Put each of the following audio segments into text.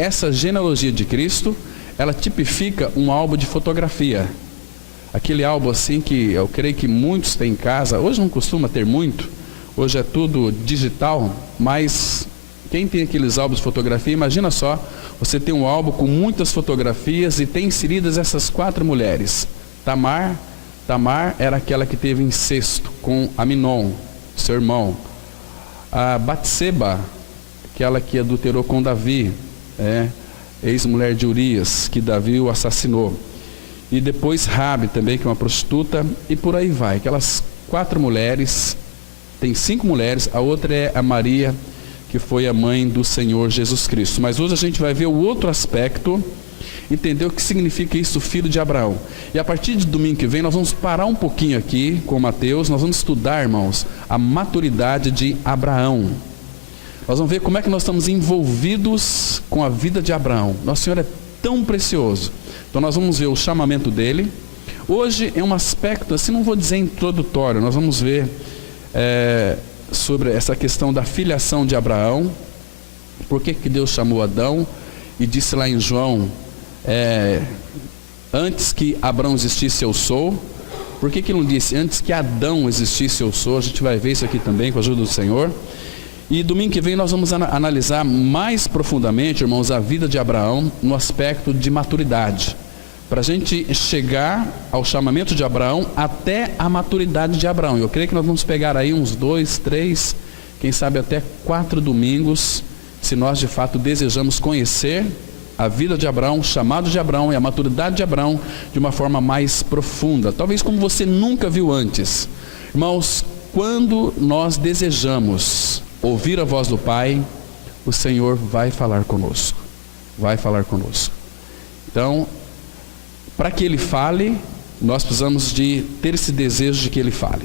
essa genealogia de Cristo, ela tipifica um álbum de fotografia. Aquele álbum assim que eu creio que muitos têm em casa. Hoje não costuma ter muito, hoje é tudo digital, mas quem tem aqueles álbuns de fotografia, imagina só, você tem um álbum com muitas fotografias e tem inseridas essas 4 mulheres. Tamar era aquela que teve incesto com Aminon, seu irmão. A Batseba, aquela que adulterou com Davi, ex-mulher de Urias, que Davi o assassinou. E depois Rabi também, que é uma prostituta, e por aí vai. Aquelas 4 mulheres, tem 5 mulheres, a outra é a Maria, que foi a mãe do Senhor Jesus Cristo. Mas hoje a gente vai ver o outro aspecto, entender o que significa isso, filho de Abraão. E a partir de domingo que vem, nós vamos parar um pouquinho aqui com Mateus, nós vamos estudar, irmãos, a maturidade de Abraão. Nós vamos ver como é que nós estamos envolvidos com a vida de Abraão. Nosso Senhor é tão precioso. Então nós vamos ver o chamamento dele. Hoje é um aspecto, assim não vou dizer introdutório, nós vamos ver sobre essa questão da filiação de Abraão. Por que Deus chamou Adão e disse lá em João, antes que Abraão existisse eu sou. Por que ele não disse antes que Adão existisse eu sou? A gente vai ver isso aqui também com a ajuda do Senhor. E domingo que vem nós vamos analisar mais profundamente, irmãos, a vida de Abraão no aspecto de maturidade, para a gente chegar ao chamamento de Abraão até a maturidade de Abraão. Eu creio que nós vamos pegar aí uns 2, 3, quem sabe até 4 domingos, se nós de fato desejamos conhecer a vida de Abraão, o chamado de Abraão e a maturidade de Abraão de uma forma mais profunda, talvez como você nunca viu antes. Irmãos, quando nós desejamos ouvir a voz do Pai, o Senhor vai falar conosco. Vai falar conosco. Então, para que Ele fale, nós precisamos de ter esse desejo de que Ele fale.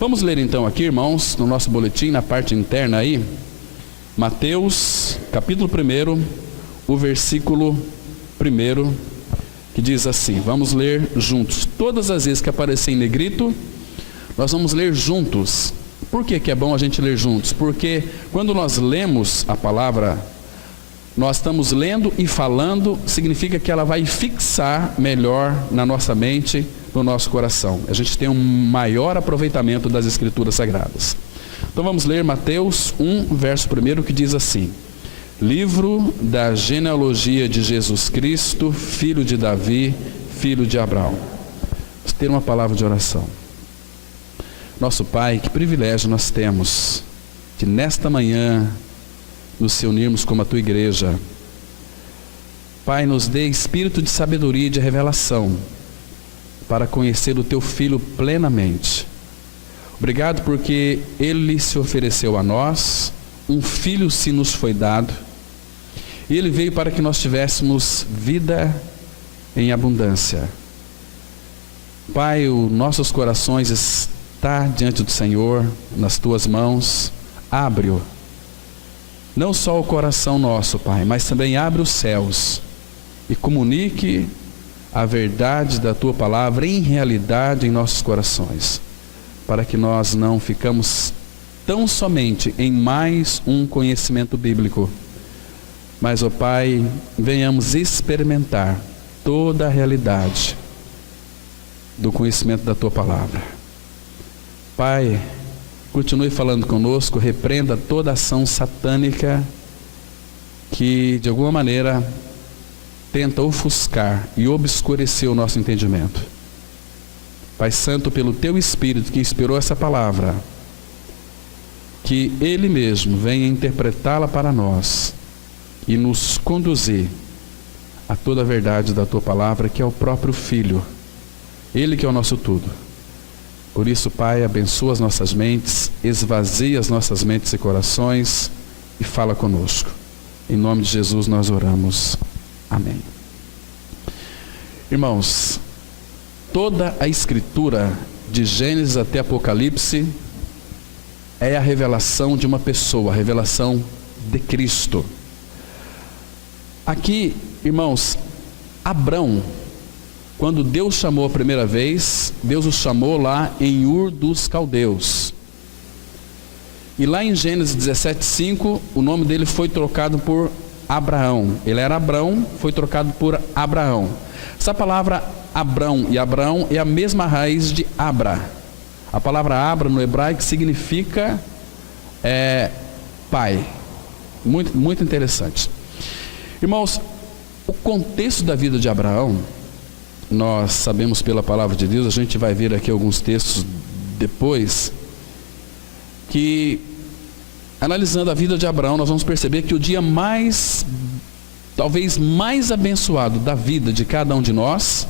Vamos ler então aqui, irmãos, no nosso boletim, na parte interna aí, Mateus, capítulo 1, o versículo 1, que diz assim, vamos ler juntos. Todas as vezes que aparecer em negrito, nós vamos ler juntos. Por que é bom a gente ler juntos? Porque quando nós lemos a palavra, nós estamos lendo e falando, significa que ela vai fixar melhor na nossa mente, no nosso coração. A gente tem um maior aproveitamento das Escrituras Sagradas. Então vamos ler Mateus 1, verso 1, que diz assim: livro da genealogia de Jesus Cristo, filho de Davi, filho de Abraão. Vamos ter uma palavra de oração. Nosso Pai, que privilégio nós temos de nesta manhã nos reunirmos como a Tua igreja. Pai, nos dê espírito de sabedoria e de revelação para conhecer o Teu Filho plenamente. Obrigado porque Ele se ofereceu a nós, um Filho se nos foi dado, e Ele veio para que nós tivéssemos vida em abundância. Pai, os nossos corações está diante do Senhor, nas Tuas mãos. Abre-o, não só o coração nosso, Pai, mas também abre os céus e comunique a verdade da Tua palavra em realidade em nossos corações, para que nós não ficamos tão somente em mais um conhecimento bíblico, mas, ó Pai, venhamos experimentar toda a realidade do conhecimento da Tua palavra. Pai, continue falando conosco, repreenda toda ação satânica que de alguma maneira tenta ofuscar e obscurecer o nosso entendimento. Pai Santo, pelo Teu Espírito que inspirou essa palavra, que Ele mesmo venha interpretá-la para nós e nos conduzir a toda a verdade da Tua palavra, que é o próprio Filho, Ele que é o nosso tudo. Por isso, Pai, abençoa as nossas mentes, esvazia as nossas mentes e corações e fala conosco. Em nome de Jesus nós oramos. Amém. Irmãos, toda a Escritura, de Gênesis até Apocalipse, é a revelação de uma pessoa, a revelação de Cristo. Aqui, irmãos, Abrão, quando Deus chamou a primeira vez, Deus o chamou lá em Ur dos Caldeus. E lá em Gênesis 17:5, o nome dele foi trocado por Abraão. Ele era Abrão, foi trocado por Abraão. Essa palavra Abrão e Abraão é a mesma raiz de Abra. A palavra Abra no hebraico significa pai. Muito, muito interessante. Irmãos, o contexto da vida de Abraão, nós sabemos pela palavra de Deus, a gente vai ver aqui alguns textos depois, que analisando a vida de Abraão, nós vamos perceber que o dia talvez mais abençoado da vida de cada um de nós,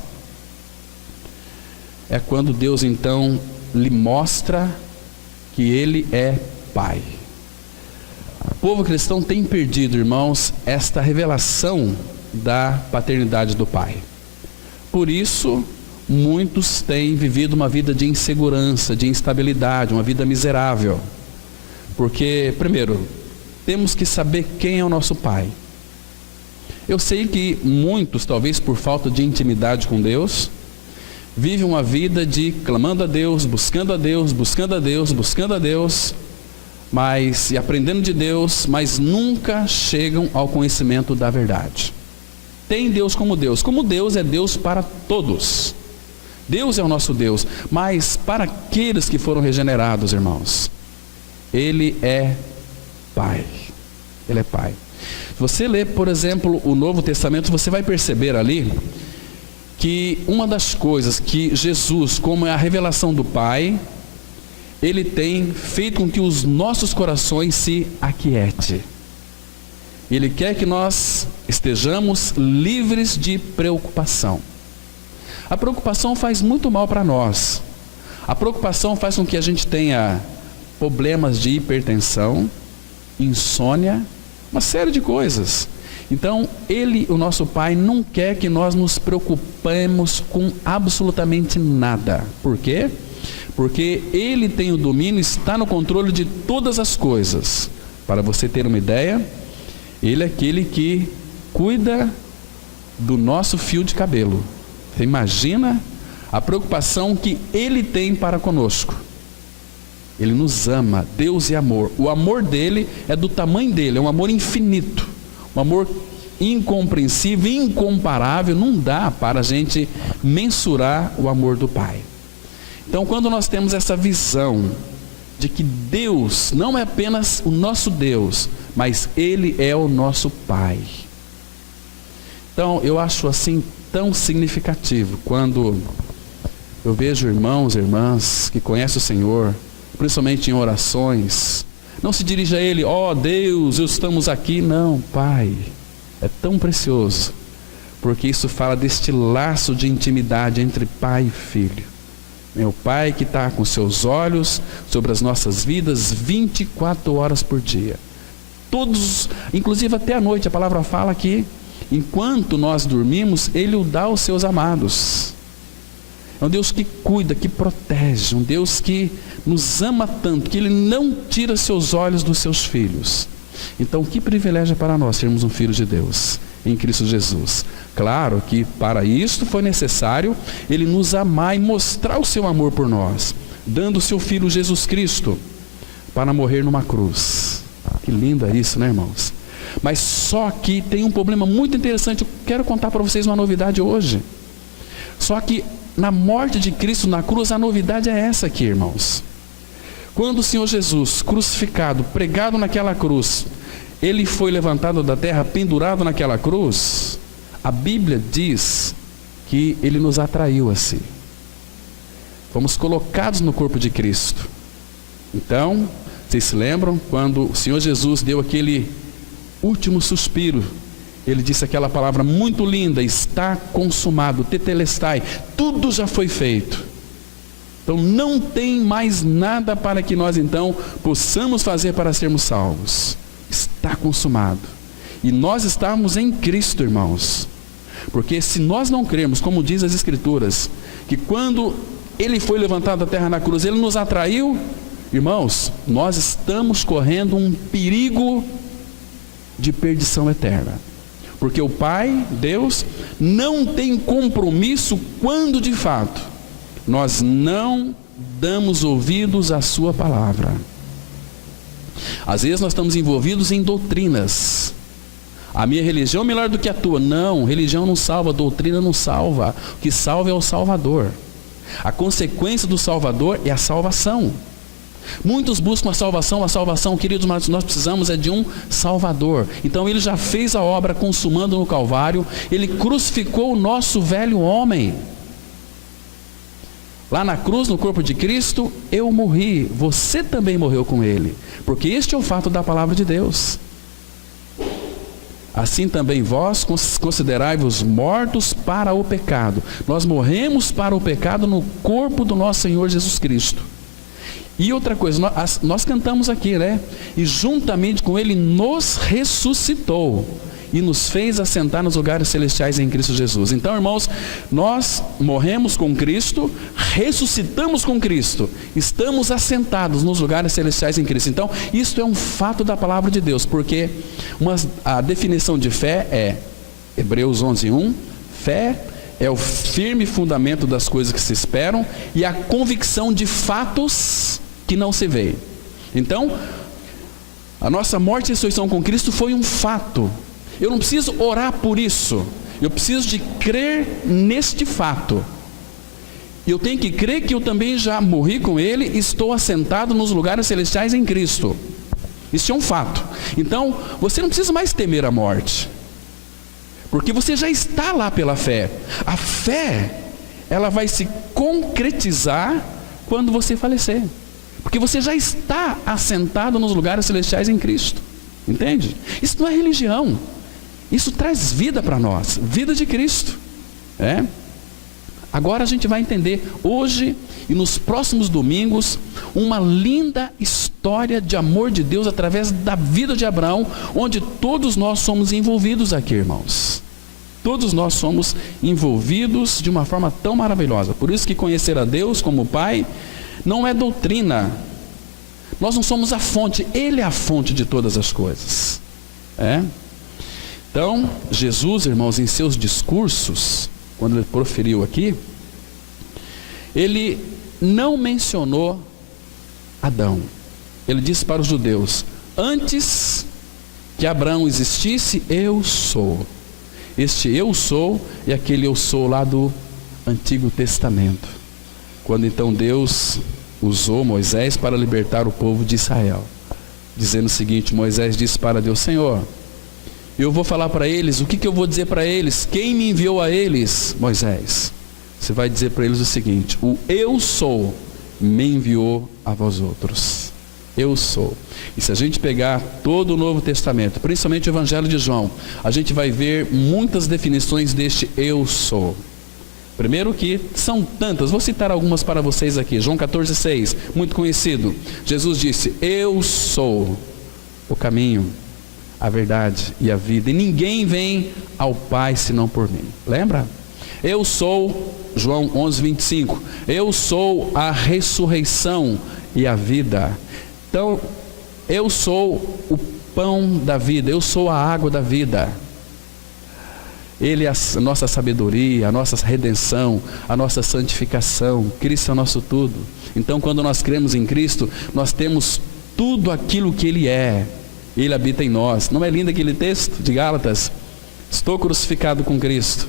é quando Deus então lhe mostra que Ele é Pai. O povo cristão tem perdido, irmãos, esta revelação da paternidade do Pai. Por isso, muitos têm vivido uma vida de insegurança, de instabilidade, uma vida miserável. Porque, primeiro, temos que saber quem é o nosso Pai. Eu sei que muitos, talvez por falta de intimidade com Deus, vivem uma vida de clamando a Deus, buscando a Deus, buscando a Deus, buscando a Deus, e aprendendo de Deus, mas nunca chegam ao conhecimento da verdade. Tem Deus, como Deus é Deus para todos. Deus é o nosso Deus, mas para aqueles que foram regenerados, irmãos, Ele é Pai. Ele é Pai. Se você ler, por exemplo, o Novo Testamento, você vai perceber ali que uma das coisas que Jesus, como é a revelação do Pai, Ele tem feito com que os nossos corações se aquietem. Ele quer que nós estejamos livres de preocupação. A preocupação faz muito mal para nós. A preocupação faz com que a gente tenha problemas de hipertensão, insônia, uma série de coisas. Então, Ele, o nosso Pai, não quer que nós nos preocupemos com absolutamente nada. Por quê? Porque Ele tem o domínio, está no controle de todas as coisas. Para você ter uma ideia, Ele é aquele que cuida do nosso fio de cabelo. Você imagina a preocupação que Ele tem para conosco. Ele nos ama. Deus é amor. O amor dele é do tamanho dele, é um amor infinito, um amor incompreensível, incomparável. Não dá para a gente mensurar o amor do Pai. Então, quando nós temos essa visão de que Deus não é apenas o nosso Deus, mas Ele é o nosso Pai. Então, eu acho assim tão significativo quando eu vejo irmãos e irmãs que conhecem o Senhor, principalmente em orações, não se dirige a Ele, ó Deus, estamos aqui. Não, Pai, é tão precioso, porque isso fala deste laço de intimidade entre Pai e Filho. Meu Pai que está com seus olhos sobre as nossas vidas 24 horas por dia. Todos, inclusive até a noite, a palavra fala que enquanto nós dormimos, Ele o dá aos seus amados. É um Deus que cuida, que protege, um Deus que nos ama tanto, que Ele não tira seus olhos dos seus filhos. Então, que privilégio é para nós sermos um filho de Deus, em Cristo Jesus. Claro que para isto foi necessário Ele nos amar e mostrar o seu amor por nós, dando o seu Filho Jesus Cristo para morrer numa cruz. Que lindo é isso, né, irmãos? Mas só que tem um problema muito interessante. Eu quero contar para vocês uma novidade hoje. Só que na morte de Cristo na cruz, a novidade é essa aqui, irmãos. Quando o Senhor Jesus, crucificado, pregado naquela cruz, Ele foi levantado da terra, pendurado naquela cruz, a Bíblia diz que Ele nos atraiu a si. Fomos colocados no corpo de Cristo. Então, vocês se lembram quando o Senhor Jesus deu aquele último suspiro? Ele disse aquela palavra muito linda: está consumado, tetelestai, tudo já foi feito. Então não tem mais nada para que nós então possamos fazer para sermos salvos. Está consumado. E nós estamos em Cristo, irmãos. Porque se nós não cremos, como diz as Escrituras, que quando Ele foi levantado da terra na cruz, Ele nos atraiu, irmãos, nós estamos correndo um perigo de perdição eterna. Porque o Pai, Deus, não tem compromisso quando de fato nós não damos ouvidos à sua palavra. Às vezes nós estamos envolvidos em doutrinas. A minha religião é melhor do que a tua. Não, religião não salva, doutrina não salva. O que salva é o Salvador. A consequência do Salvador é a salvação. Muitos buscam a salvação, queridos, mas nós precisamos é de um Salvador. Então ele já fez a obra consumando no Calvário, ele crucificou o nosso velho homem. Lá na cruz, no corpo de Cristo, eu morri, você também morreu com ele, porque este é o fato da palavra de Deus. Assim também vós considerai-vos mortos para o pecado. Nós morremos para o pecado no corpo do nosso Senhor Jesus Cristo. E outra coisa, nós cantamos aqui, né? E juntamente com ele nos ressuscitou e nos fez assentar nos lugares celestiais em Cristo Jesus. Então, irmãos, nós morremos com Cristo, ressuscitamos com Cristo, estamos assentados nos lugares celestiais em Cristo. Então, isto é um fato da palavra de Deus, porque a definição de fé é Hebreus 11:1, fé é o firme fundamento das coisas que se esperam e a convicção de fatos que não se vê. Então, a nossa morte e ressurreição com Cristo foi um fato. Eu não preciso orar por isso, eu preciso de crer neste fato. Eu tenho que crer que eu também já morri com ele e estou assentado nos lugares celestiais em Cristo. Isso é um fato. Então, você não precisa mais temer a morte, porque você já está lá pela fé. A fé, ela vai se concretizar quando você falecer, porque você já está assentado nos lugares celestiais em Cristo. Entende? Isso não é religião, isso traz vida para nós, vida de Cristo. Agora a gente vai entender hoje e nos próximos domingos uma linda história de amor de Deus através da vida de Abraão, onde todos nós somos envolvidos aqui, irmãos. Todos nós somos envolvidos de uma forma tão maravilhosa. Por isso que conhecer a Deus como Pai não é doutrina. Nós não somos a fonte, Ele é a fonte de todas as coisas. Então, Jesus, irmãos, em seus discursos, quando ele proferiu aqui, ele não mencionou Adão. Ele disse para os judeus: antes que Abraão existisse, eu sou. Este eu sou é aquele eu sou lá do Antigo Testamento, quando então Deus usou Moisés para libertar o povo de Israel, dizendo o seguinte: Moisés disse para Deus: Senhor, eu vou falar para eles, o que eu vou dizer para eles? Quem me enviou a eles? Moisés. Você vai dizer para eles o seguinte: o eu sou me enviou a vós outros. Eu sou. E se a gente pegar todo o Novo Testamento, principalmente o Evangelho de João, a gente vai ver muitas definições deste eu sou. Primeiro que são tantas, vou citar algumas para vocês aqui. João 14,6, muito conhecido. Jesus disse: eu sou o caminho, a verdade e a vida, e ninguém vem ao Pai senão por mim. Lembra? Eu sou, João 11:25, eu sou a ressurreição e a vida. Então, eu sou o pão da vida, eu sou a água da vida. Ele é a nossa sabedoria, a nossa redenção, a nossa santificação. Cristo é o nosso tudo. Então, quando nós cremos em Cristo, nós temos tudo aquilo que Ele é. Ele habita em nós. Não é lindo aquele texto de Gálatas? Estou crucificado com Cristo,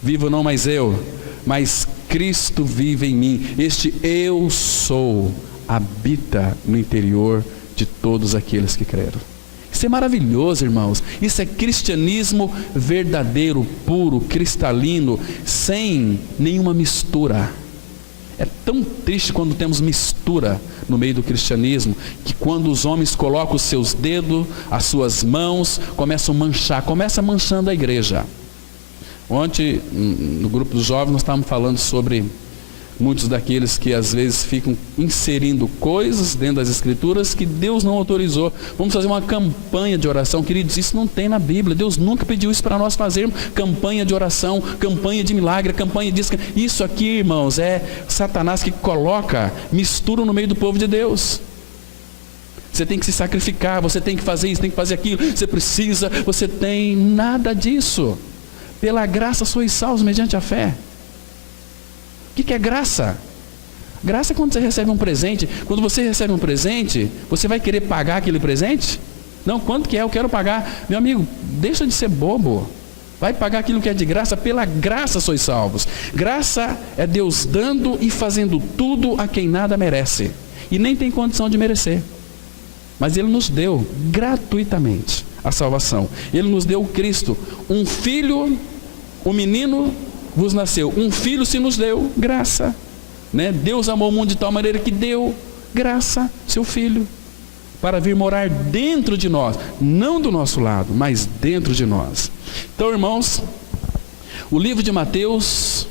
vivo não mais eu, mas Cristo vive em mim. Este eu sou habita no interior de todos aqueles que creram. Isso é maravilhoso, irmãos. Isso é cristianismo verdadeiro, puro, cristalino, sem nenhuma mistura. É tão triste quando temos mistura no meio do cristianismo, que quando os homens colocam os seus dedos, as suas mãos, começam a manchar, começa manchando a igreja. Ontem, no grupo dos jovens, nós estávamos falando sobre muitos daqueles que às vezes ficam inserindo coisas dentro das escrituras que Deus não autorizou. Vamos fazer uma campanha de oração, queridos, isso não tem na Bíblia. Deus nunca pediu isso para nós fazermos. Campanha de oração, campanha de milagre, campanha disso. Isso aqui, irmãos, é Satanás que coloca mistura no meio do povo de Deus. Você tem que se sacrificar, você tem que fazer isso, tem que fazer aquilo, você precisa, você tem nada disso. Pela graça sois salvos mediante a fé. O que é graça? Graça é quando você recebe um presente. Quando você recebe um presente, você vai querer pagar aquele presente? Não, quanto que é? Eu quero pagar. Meu amigo, deixa de ser bobo. Vai pagar aquilo que é de graça, pela graça sois salvos. Graça é Deus dando e fazendo tudo a quem nada merece. E nem tem condição de merecer. Mas Ele nos deu gratuitamente a salvação. Ele nos deu o Cristo. Um filho, um menino vos nasceu. Um filho se nos deu, graça. Né? Deus amou o mundo de tal maneira que deu graça, seu filho, para vir morar dentro de nós. Não do nosso lado, mas dentro de nós. Então, irmãos, o livro de Mateus,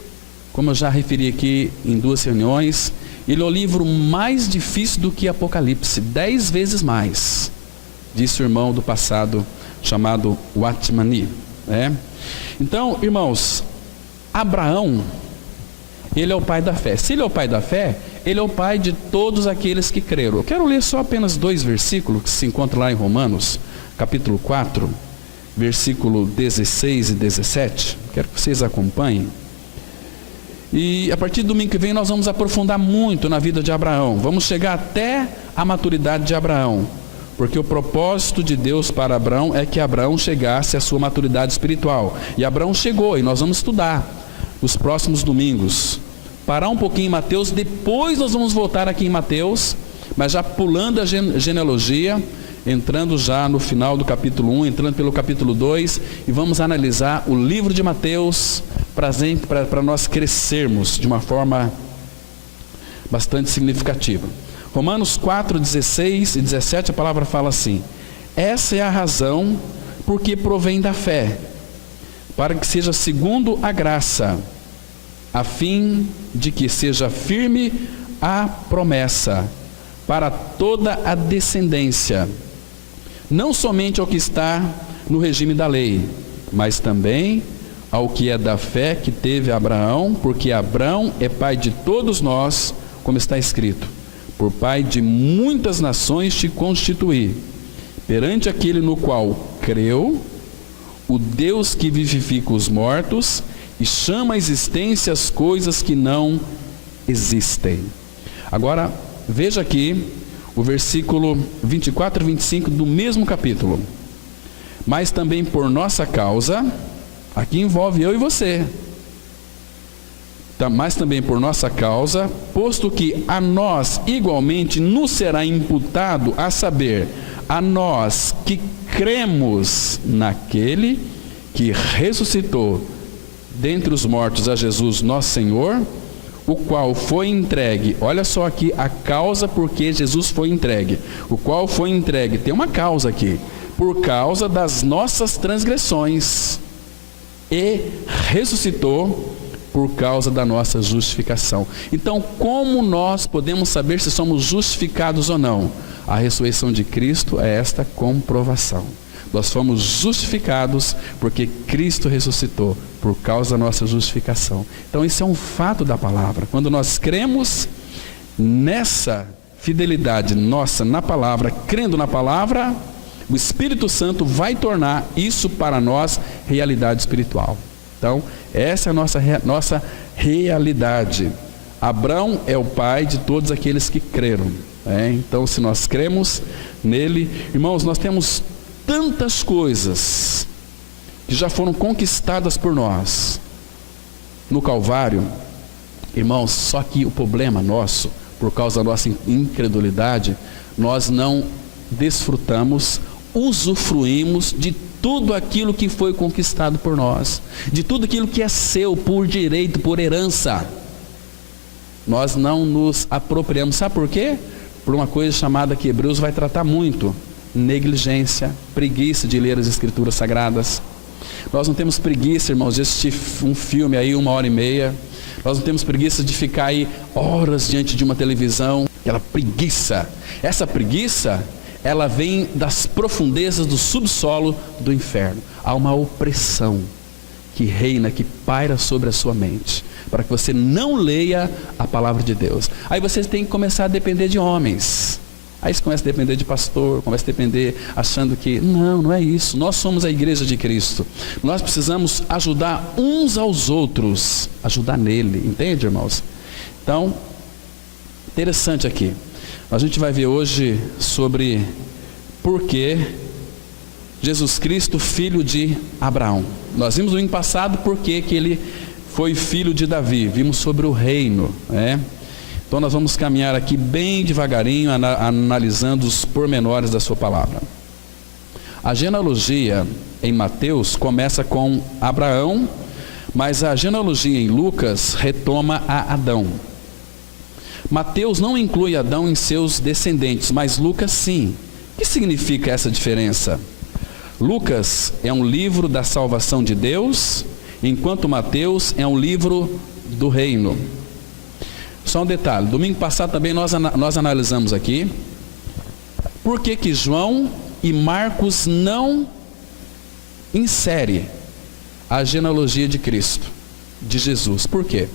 como eu já referi aqui em 2 reuniões, ele é o livro mais difícil do que Apocalipse, 10 vezes mais, disse o irmão do passado chamado Watmani, né? Então, irmãos, Abraão, ele é o pai da fé. Se ele é o pai da fé, ele é o pai de todos aqueles que creram. Eu quero ler só apenas 2 versículos que se encontram lá em Romanos, capítulo 4, versículo 16 e 17. Quero que vocês acompanhem. E a partir do domingo que vem nós vamos aprofundar muito na vida de Abraão. Vamos chegar até a maturidade de Abraão. Porque o propósito de Deus para Abraão é que Abraão chegasse à sua maturidade espiritual. E Abraão chegou, e nós vamos estudar nos próximos domingos. Parar um pouquinho em Mateus, depois nós vamos voltar aqui em Mateus, mas já pulando a genealogia, entrando já no final do capítulo 1, entrando pelo capítulo 2, e vamos analisar o livro de Mateus para nós crescermos de uma forma bastante significativa. Romanos 4, 16 e 17, a palavra fala assim: essa é a razão porque provém da fé, para que seja segundo a graça, a fim de que seja firme a promessa para toda a descendência, não somente ao que está no regime da lei, mas também ao que é da fé que teve Abraão, porque Abraão é pai de todos nós, como está escrito: por pai de muitas nações te constituí, perante aquele no qual creu, o Deus que vivifica os mortos e chama à existência as coisas que não existem. Agora, veja aqui o versículo 24 e 25 do mesmo capítulo. Mas também por nossa causa, aqui envolve eu e você, mas também por nossa causa, posto que a nós igualmente nos será imputado, a saber, a nós que cremos naquele que ressuscitou dentre os mortos a Jesus nosso Senhor, o qual foi entregue. Olha só aqui a causa porque Jesus foi entregue. O qual foi entregue, tem uma causa aqui: por causa das nossas transgressões, e ressuscitou por causa da nossa justificação. Então, como nós podemos saber se somos justificados ou não? A ressurreição de Cristo é esta comprovação. Nós fomos justificados porque Cristo ressuscitou por causa da nossa justificação. Então, isso é um fato da palavra. Quando nós cremos nessa fidelidade nossa na palavra, crendo na palavra, o Espírito Santo vai tornar isso para nós realidade espiritual. Então, essa é a nossa realidade. Abraão é o pai de todos aqueles que creram. Então, se nós cremos nele, irmãos, nós temos tantas coisas que já foram conquistadas por nós no Calvário, irmãos. Só que o problema nosso, por causa da nossa incredulidade, nós não desfrutamos, usufruímos de tudo aquilo que foi conquistado por nós, de tudo aquilo que é seu por direito, por herança. Nós não nos apropriamos. Sabe por quê? Por uma coisa chamada que Hebreus vai tratar muito: negligência, preguiça de ler as Escrituras Sagradas. Nós não temos preguiça, irmãos, de assistir um filme aí 1h30. Nós não temos preguiça de ficar aí horas diante de uma televisão. Aquela preguiça. Essa preguiça, ela vem das profundezas do subsolo do inferno. Há uma opressão que reina, que paira sobre a sua mente, para que você não leia a palavra de Deus. Aí você tem que começar a depender de homens. Aí você começa a depender de pastor, começa a depender achando que não é isso. Nós somos a igreja de Cristo. Nós precisamos ajudar uns aos outros, ajudar nele, entende, irmãos? Então, interessante aqui. A gente vai ver hoje sobre por que Jesus Cristo, filho de Abraão. Nós vimos no ano passado porque que ele foi filho de Davi, vimos sobre o reino, né? Então nós vamos caminhar aqui bem devagarinho, analisando os pormenores da sua palavra. A genealogia em Mateus começa com Abraão, mas a genealogia em Lucas retoma a Adão. Mateus não inclui Adão em seus descendentes, mas Lucas sim. O que significa essa diferença? Lucas é um livro da salvação de Deus, enquanto Mateus é um livro do reino. Só um detalhe, domingo passado também nós analisamos aqui por que João e Marcos não inserem a genealogia de Cristo, de Jesus. Por quê?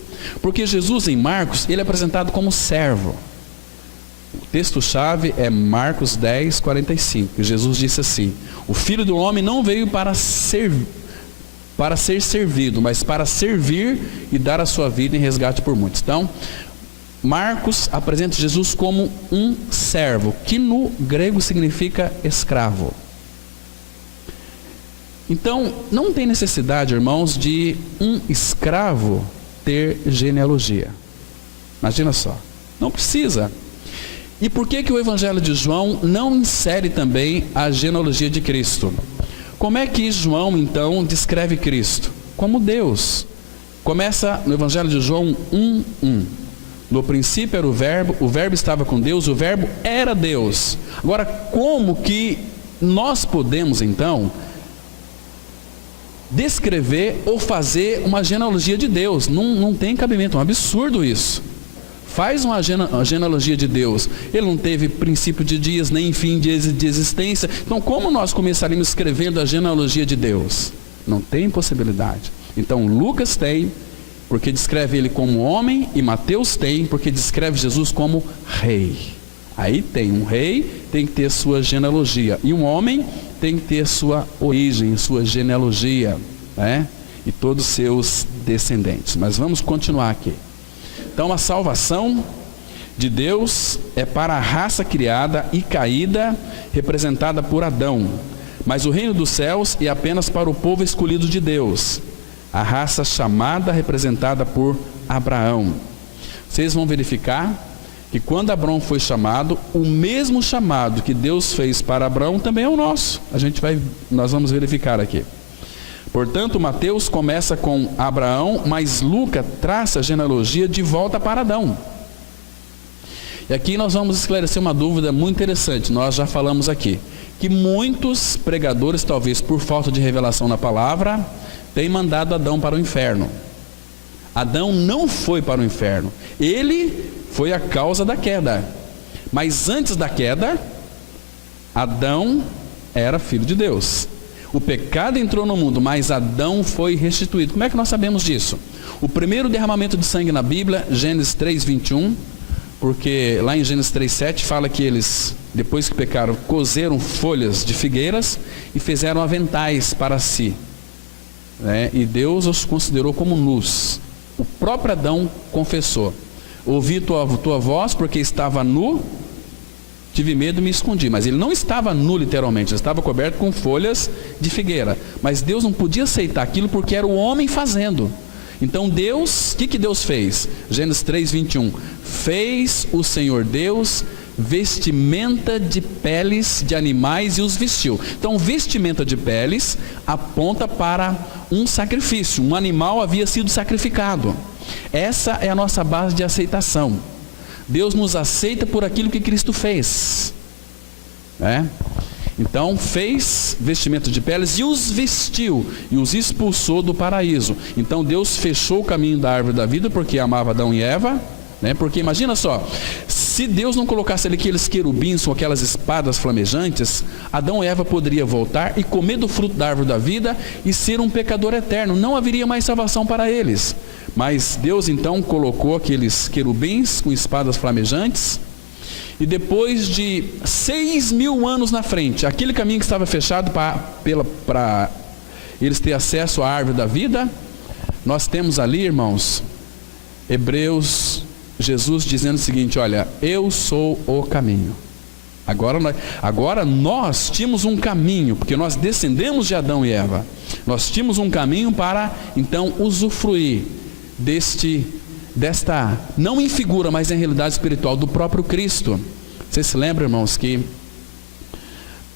Porque Jesus em Marcos, ele é apresentado como servo. O texto-chave é Marcos 10, 45. Jesus disse assim: o Filho do Homem não veio para ser servido, mas para servir e dar a sua vida em resgate por muitos. Então, Marcos apresenta Jesus como um servo, que no grego significa escravo. Então, não tem necessidade, irmãos, de um escravo ter genealogia. Imagina só, não precisa. E por que o Evangelho de João não insere também a genealogia de Cristo? Como é que João, então, descreve Cristo? Como Deus. Começa no Evangelho de João 1:1. No princípio era o verbo estava com Deus, o verbo era Deus. Agora, como que nós podemos, então, descrever ou fazer uma genealogia de Deus? Não tem cabimento, é um absurdo isso. Faz uma genealogia de Deus. Ele não teve princípio de dias, nem fim de existência. Então, como nós começaríamos escrevendo a genealogia de Deus? Não tem possibilidade. Então, Lucas tem, porque descreve ele como homem, e Mateus tem, porque descreve Jesus como rei. Aí tem um rei, tem que ter sua genealogia, e um homem tem que ter sua origem, sua genealogia, né? E todos os seus descendentes. Mas vamos continuar aqui. Então, a salvação de Deus é para a raça criada e caída, representada por Adão. Mas o reino dos céus é apenas para o povo escolhido de Deus, a raça chamada, representada por Abraão. Vocês vão verificar que quando Abraão foi chamado, o mesmo chamado que Deus fez para Abraão também é o nosso. Nós vamos verificar aqui. Portanto, Mateus começa com Abraão, mas Lucas traça a genealogia de volta para Adão. E aqui nós vamos esclarecer uma dúvida muito interessante. Nós já falamos aqui que muitos pregadores, talvez por falta de revelação na palavra, têm mandado Adão para o inferno. Adão não foi para o inferno. Ele foi a causa da queda. Mas antes da queda, Adão era filho de Deus. O pecado entrou no mundo, mas Adão foi restituído. Como é que nós sabemos disso? O primeiro derramamento de sangue na Bíblia, Gênesis 3:21, porque lá em Gênesis 3:7 fala que eles, depois que pecaram, cozeram folhas de figueiras e fizeram aventais para si, né? E Deus os considerou como nus. O próprio Adão confessou: ouvi tua voz porque estava nu, tive medo e me escondi. Mas ele não estava nu literalmente, ele estava coberto com folhas de figueira. Mas Deus não podia aceitar aquilo porque era o homem fazendo. Então Deus, o que Deus fez? Gênesis 3:21, fez o Senhor Deus vestimenta de peles de animais e os vestiu. Então, vestimenta de peles aponta para um sacrifício. Um animal havia sido sacrificado. Essa é a nossa base de aceitação. Deus nos aceita por aquilo que Cristo fez, né? Então, fez vestimenta de peles e os vestiu e os expulsou do paraíso. Então, Deus fechou o caminho da árvore da vida porque amava Adão e Eva, né? Porque imagina só, se Deus não colocasse ali aqueles querubins com aquelas espadas flamejantes, Adão e Eva poderiam voltar e comer do fruto da árvore da vida e ser um pecador eterno. Não haveria mais salvação para eles. Mas Deus então colocou aqueles querubins com espadas flamejantes, e depois de 6.000 anos na frente, aquele caminho que estava fechado para eles terem acesso à árvore da vida, nós temos ali, irmãos, Hebreus, Jesus dizendo o seguinte: olha, eu sou o caminho, Agora nós tínhamos um caminho, porque nós descendemos de Adão e Eva. Nós tínhamos um caminho para, então, usufruir desta, não em figura, mas em realidade espiritual, do próprio Cristo. Vocês se lembram, irmãos, que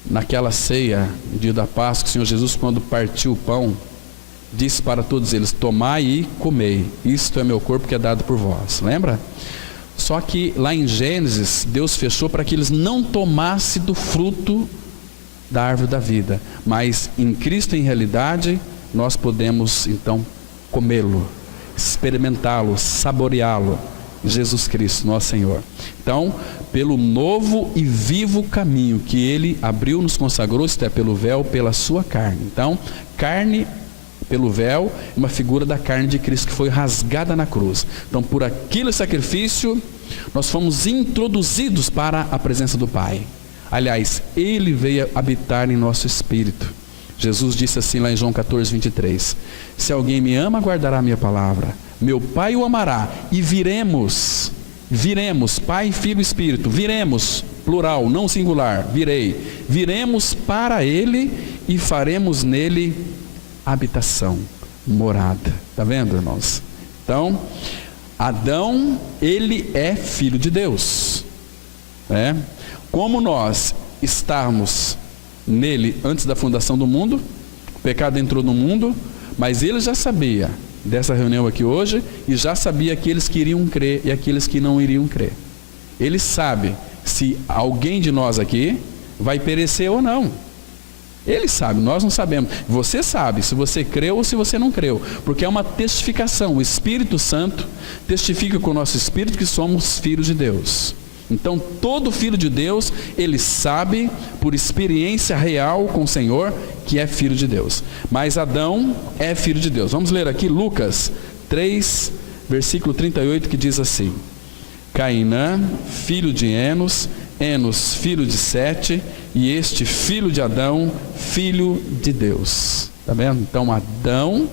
naquela ceia, no dia da Páscoa, o Senhor Jesus, quando partiu o pão, disse para todos eles: tomai e comei, isto é meu corpo que é dado por vós. Lembra? Só que lá em Gênesis, Deus fechou para que eles não tomassem do fruto da árvore da vida, mas em Cristo, em realidade, nós podemos então comê-lo, experimentá-lo, saboreá-lo, Jesus Cristo, nosso Senhor. Então, pelo novo e vivo caminho que Ele abriu, nos consagrou, isto é, pelo véu, pela sua carne. Então, carne pelo véu, uma figura da carne de Cristo que foi rasgada na cruz. Então, por aquele sacrifício, nós fomos introduzidos para a presença do Pai. Aliás, Ele veio habitar em nosso espírito. Jesus disse assim lá em João 14, 23: se alguém me ama, guardará a minha palavra, meu Pai o amará, e viremos, Pai, Filho e Espírito, viremos, plural, não singular, viremos para Ele e faremos nele habitação, morada. Está vendo, irmãos? Então, Adão, ele é filho de Deus, né? Como nós estávamos nele antes da fundação do mundo, o pecado entrou no mundo, mas ele já sabia dessa reunião aqui hoje, e já sabia aqueles que iriam crer e aqueles que não iriam crer. Ele sabe se alguém de nós aqui vai perecer ou não. Ele sabe, nós não sabemos. Você sabe se você creu ou se você não creu, porque é uma testificação. O Espírito Santo testifica com o nosso espírito que somos filhos de Deus. Então, todo filho de Deus, ele sabe, por experiência real com o Senhor, que é filho de Deus. Mas Adão é filho de Deus. Vamos ler aqui Lucas 3, versículo 38, que diz assim: Cainã, filho de Enos, Enos, filho de Sete, e este filho de Adão, filho de Deus. Está vendo? Então, Adão,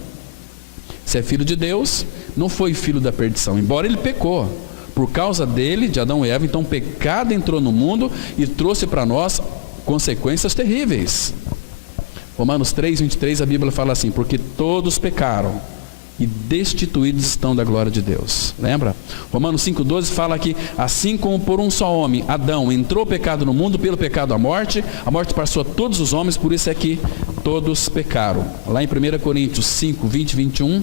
se é filho de Deus, não foi filho da perdição, embora ele pecou. Por causa dele, de Adão e Eva, então o pecado entrou no mundo e trouxe para nós consequências terríveis. Romanos 3, 23, a Bíblia fala assim: porque todos pecaram e destituídos estão da glória de Deus. Lembra? Romanos 5,12 fala que assim como por um só homem, Adão, entrou o pecado no mundo, pelo pecado a morte passou a todos os homens, por isso é que todos pecaram. Lá em 1 Coríntios 5, 20 e 21,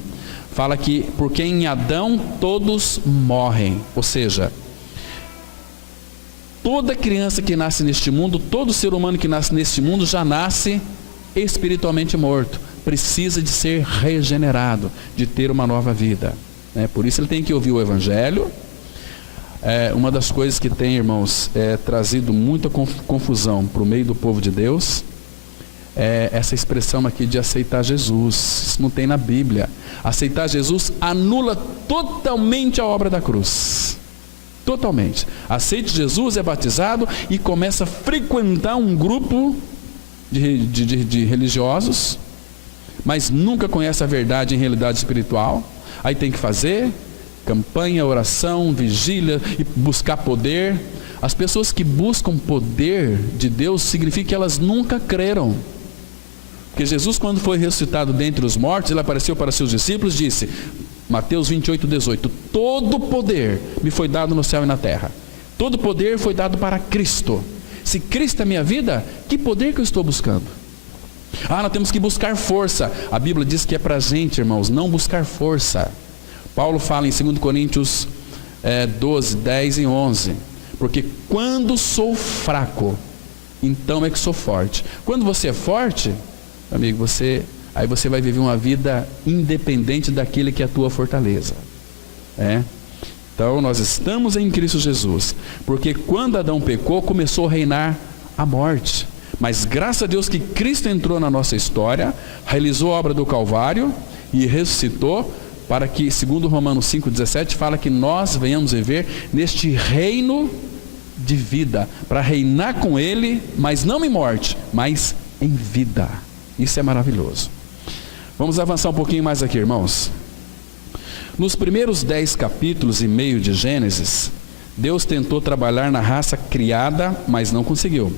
fala que porque em Adão todos morrem. Ou seja, toda criança que nasce neste mundo, todo ser humano que nasce neste mundo já nasce espiritualmente morto. Precisa de ser regenerado, de ter uma nova vida, né? Por isso ele tem que ouvir o Evangelho. Uma das coisas que tem, irmãos, trazido muita confusão para o meio do povo de Deus, é essa expressão aqui de aceitar Jesus. Isso não tem na Bíblia. Aceitar Jesus anula totalmente a obra da cruz. Totalmente. Aceite Jesus, é batizado e começa a frequentar um grupo de religiosos, mas nunca conhece a verdade em realidade espiritual. Aí tem que fazer campanha, oração, vigília e buscar poder. As pessoas que buscam poder de Deus significa que elas nunca creram. Porque Jesus, quando foi ressuscitado dentre os mortos, ele apareceu para seus discípulos e disse, Mateus 28, 18: todo poder me foi dado no céu e na terra. Todo poder foi dado para Cristo. Se Cristo é minha vida, que poder que eu estou buscando? Nós temos que buscar força. A Bíblia diz que é para a gente, irmãos, não buscar força. Paulo fala em 2 Coríntios 12, 10 e 11: porque quando sou fraco, então é que sou forte. Quando você é forte, amigo, aí você vai viver uma vida independente daquele que é a tua fortaleza. Então nós estamos em Cristo Jesus, porque quando Adão pecou, começou a reinar a morte. Mas graças a Deus que Cristo entrou na nossa história, realizou a obra do Calvário e ressuscitou, para que, segundo Romanos 5,17, fala que nós venhamos viver neste reino de vida, para reinar com Ele, mas não em morte, mas em vida. Isso é maravilhoso. Vamos avançar um pouquinho mais aqui, irmãos. Nos primeiros 10 capítulos e meio de Gênesis, Deus tentou trabalhar na raça criada, mas não conseguiu.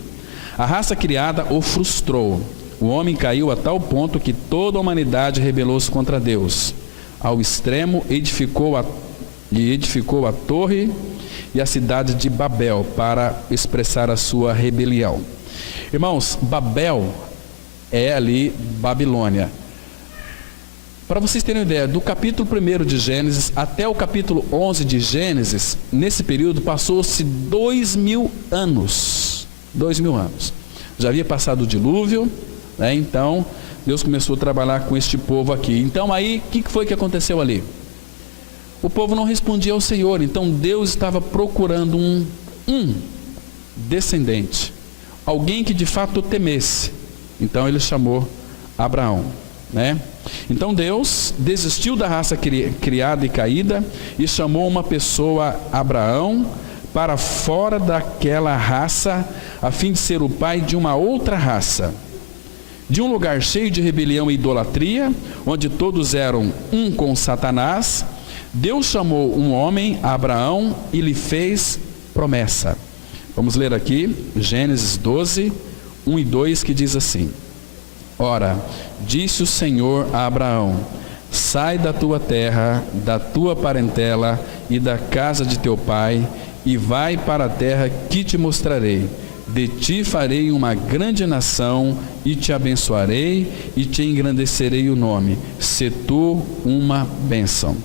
A raça criada o frustrou. O homem caiu a tal ponto que toda a humanidade rebelou-se contra Deus. Ao extremo, edificou a torre e a cidade de Babel para expressar a sua rebelião. Irmãos, Babel é ali Babilônia. Para vocês terem uma ideia, do capítulo 1 de Gênesis até o capítulo 11 de Gênesis, nesse período passou-se 2000 anos. 2000 anos. Já havia passado o dilúvio, né? Então Deus começou a trabalhar com este povo aqui. Então aí, o que foi que aconteceu ali? O povo não respondia ao Senhor, então Deus estava procurando um descendente, alguém que de fato o temesse. Então ele chamou Abraão, né? Então Deus desistiu da raça criada e caída e chamou uma pessoa, Abraão, para fora daquela raça, a fim de ser o pai de uma outra raça, de um lugar cheio de rebelião e idolatria, onde todos eram um com Satanás. Deus chamou um homem, Abraão, e lhe fez promessa. Vamos ler aqui, Gênesis 12, 1 e 2, que diz assim: Ora, disse o Senhor a Abraão: sai da tua terra, da tua parentela e da casa de teu pai, e vai para a terra que te mostrarei. De ti farei uma grande nação, e te abençoarei, e te engrandecerei o nome. Se tu uma bênção.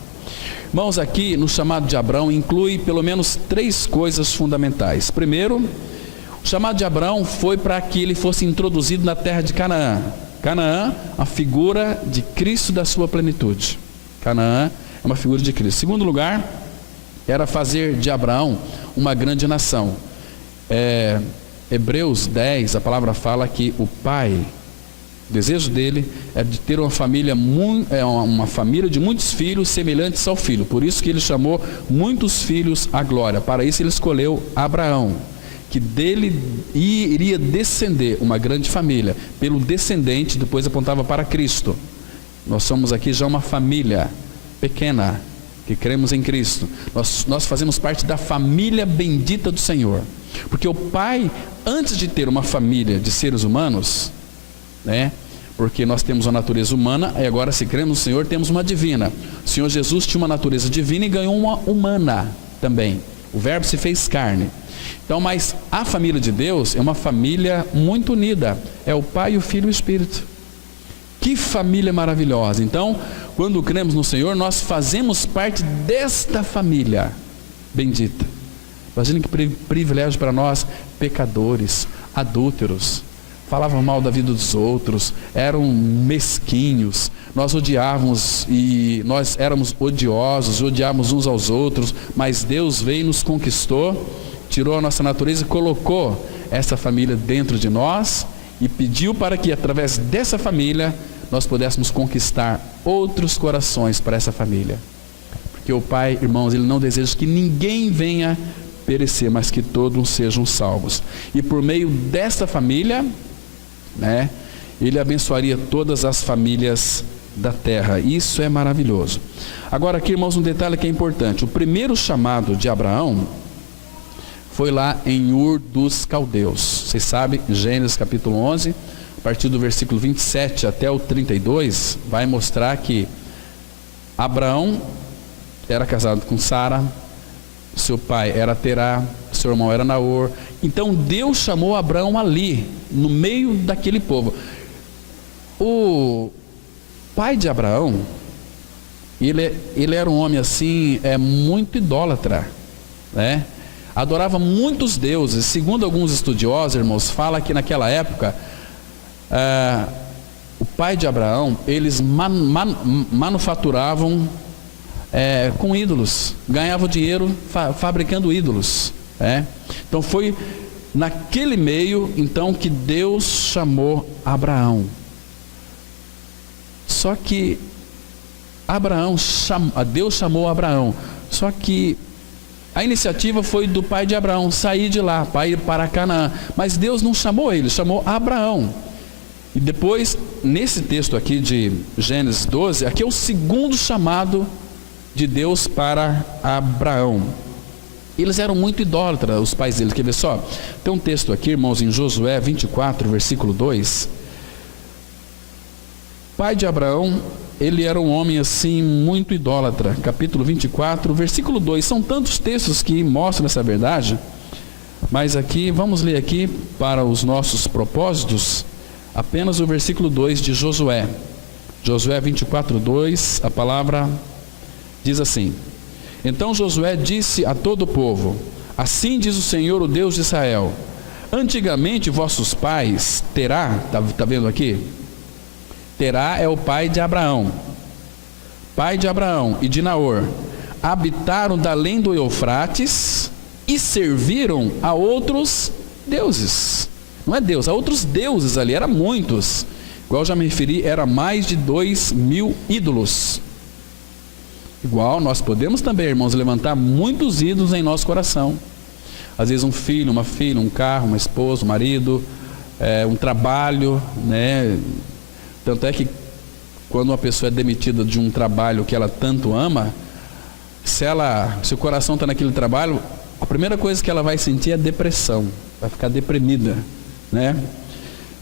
Irmãos, aqui no chamado de Abraão inclui pelo menos 3 coisas fundamentais. Primeiro, o chamado de Abraão foi para que ele fosse introduzido na terra de Canaã. Canaã, a figura de Cristo da sua plenitude. Canaã é uma figura de Cristo. Segundo lugar, era fazer de Abraão uma grande nação. Hebreus 10, a palavra fala que o pai, o desejo dele é de ter uma família de muitos filhos semelhantes ao filho. Por isso que ele chamou muitos filhos à glória. Para isso ele escolheu Abraão, que dele iria descender uma grande família. Pelo descendente, depois apontava para Cristo. Nós somos aqui já uma família pequena, que cremos em Cristo. Nós fazemos parte da família bendita do Senhor. Porque o Pai, antes de ter uma família de seres humanos, né? Porque nós temos uma natureza humana, e agora, se cremos no Senhor, temos uma divina. O Senhor Jesus tinha uma natureza divina e ganhou uma humana também. O Verbo se fez carne. Então, mas a família de Deus é uma família muito unida. É o Pai, o Filho e o Espírito. Que família maravilhosa. Então, quando cremos no Senhor, nós fazemos parte desta família bendita. Imagina que privilégio para nós, pecadores, adúlteros, falavam mal da vida dos outros, eram mesquinhos, nós odiávamos e nós éramos odiosos, odiávamos uns aos outros, mas Deus veio e nos conquistou, tirou a nossa natureza e colocou essa família dentro de nós e pediu para que através dessa família nós pudéssemos conquistar outros corações para essa família. Porque o Pai, irmãos, Ele não deseja que ninguém venha perecer, mas que todos sejam salvos. E por meio desta família, né, Ele abençoaria todas as famílias da terra. Isso é maravilhoso. Agora aqui, irmãos, um detalhe que é importante. O primeiro chamado de Abraão foi lá em Ur dos Caldeus. Vocês sabem, Gênesis capítulo 11, a partir do versículo 27 até o 32, vai mostrar que Abraão era casado com Sara, seu pai era Terá, seu irmão era Naor. Então Deus chamou Abraão ali, no meio daquele povo. O pai de Abraão, ele era um homem assim, muito idólatra, né? Adorava muitos deuses. Segundo alguns estudiosos, irmãos, fala que naquela época o pai de Abraão, eles manufaturavam com ídolos, ganhavam dinheiro fabricando ídolos. Então foi naquele meio então que Deus chamou Abraão. Só que Deus chamou Abraão, só que a iniciativa foi do pai de Abraão sair de lá, para ir para Canaã. Mas Deus não chamou ele, chamou Abraão. E depois, nesse texto aqui de Gênesis 12, aqui é o segundo chamado de Deus para Abraão. Eles eram muito idólatras, os pais deles. Quer ver só? Tem um texto aqui, irmãos, em Josué 24, versículo 2. Pai de Abraão, ele era um homem assim, muito idólatra. Capítulo 24, versículo 2. São tantos textos que mostram essa verdade. Mas aqui, vamos ler aqui, para os nossos propósitos, apenas o versículo 2 de Josué. Josué 24, 2, a palavra diz assim: Então Josué disse a todo o povo: Assim diz o Senhor, o Deus de Israel: Antigamente vossos pais, Terá, está vendo aqui? Terá é o pai de Abraão e de Naor, habitaram da além do Eufrates e serviram a outros deuses. Não é Deus, a outros deuses ali, eram muitos. Igual já me referi, era mais de 2.000 ídolos. Igual nós podemos também, irmãos, levantar muitos ídolos em nosso coração. Às vezes um filho, uma filha, um carro, uma esposa, um marido, um trabalho, né? Tanto é que quando uma pessoa é demitida de um trabalho que ela tanto ama, se o coração está naquele trabalho, a primeira coisa que ela vai sentir é depressão, vai ficar deprimida, né?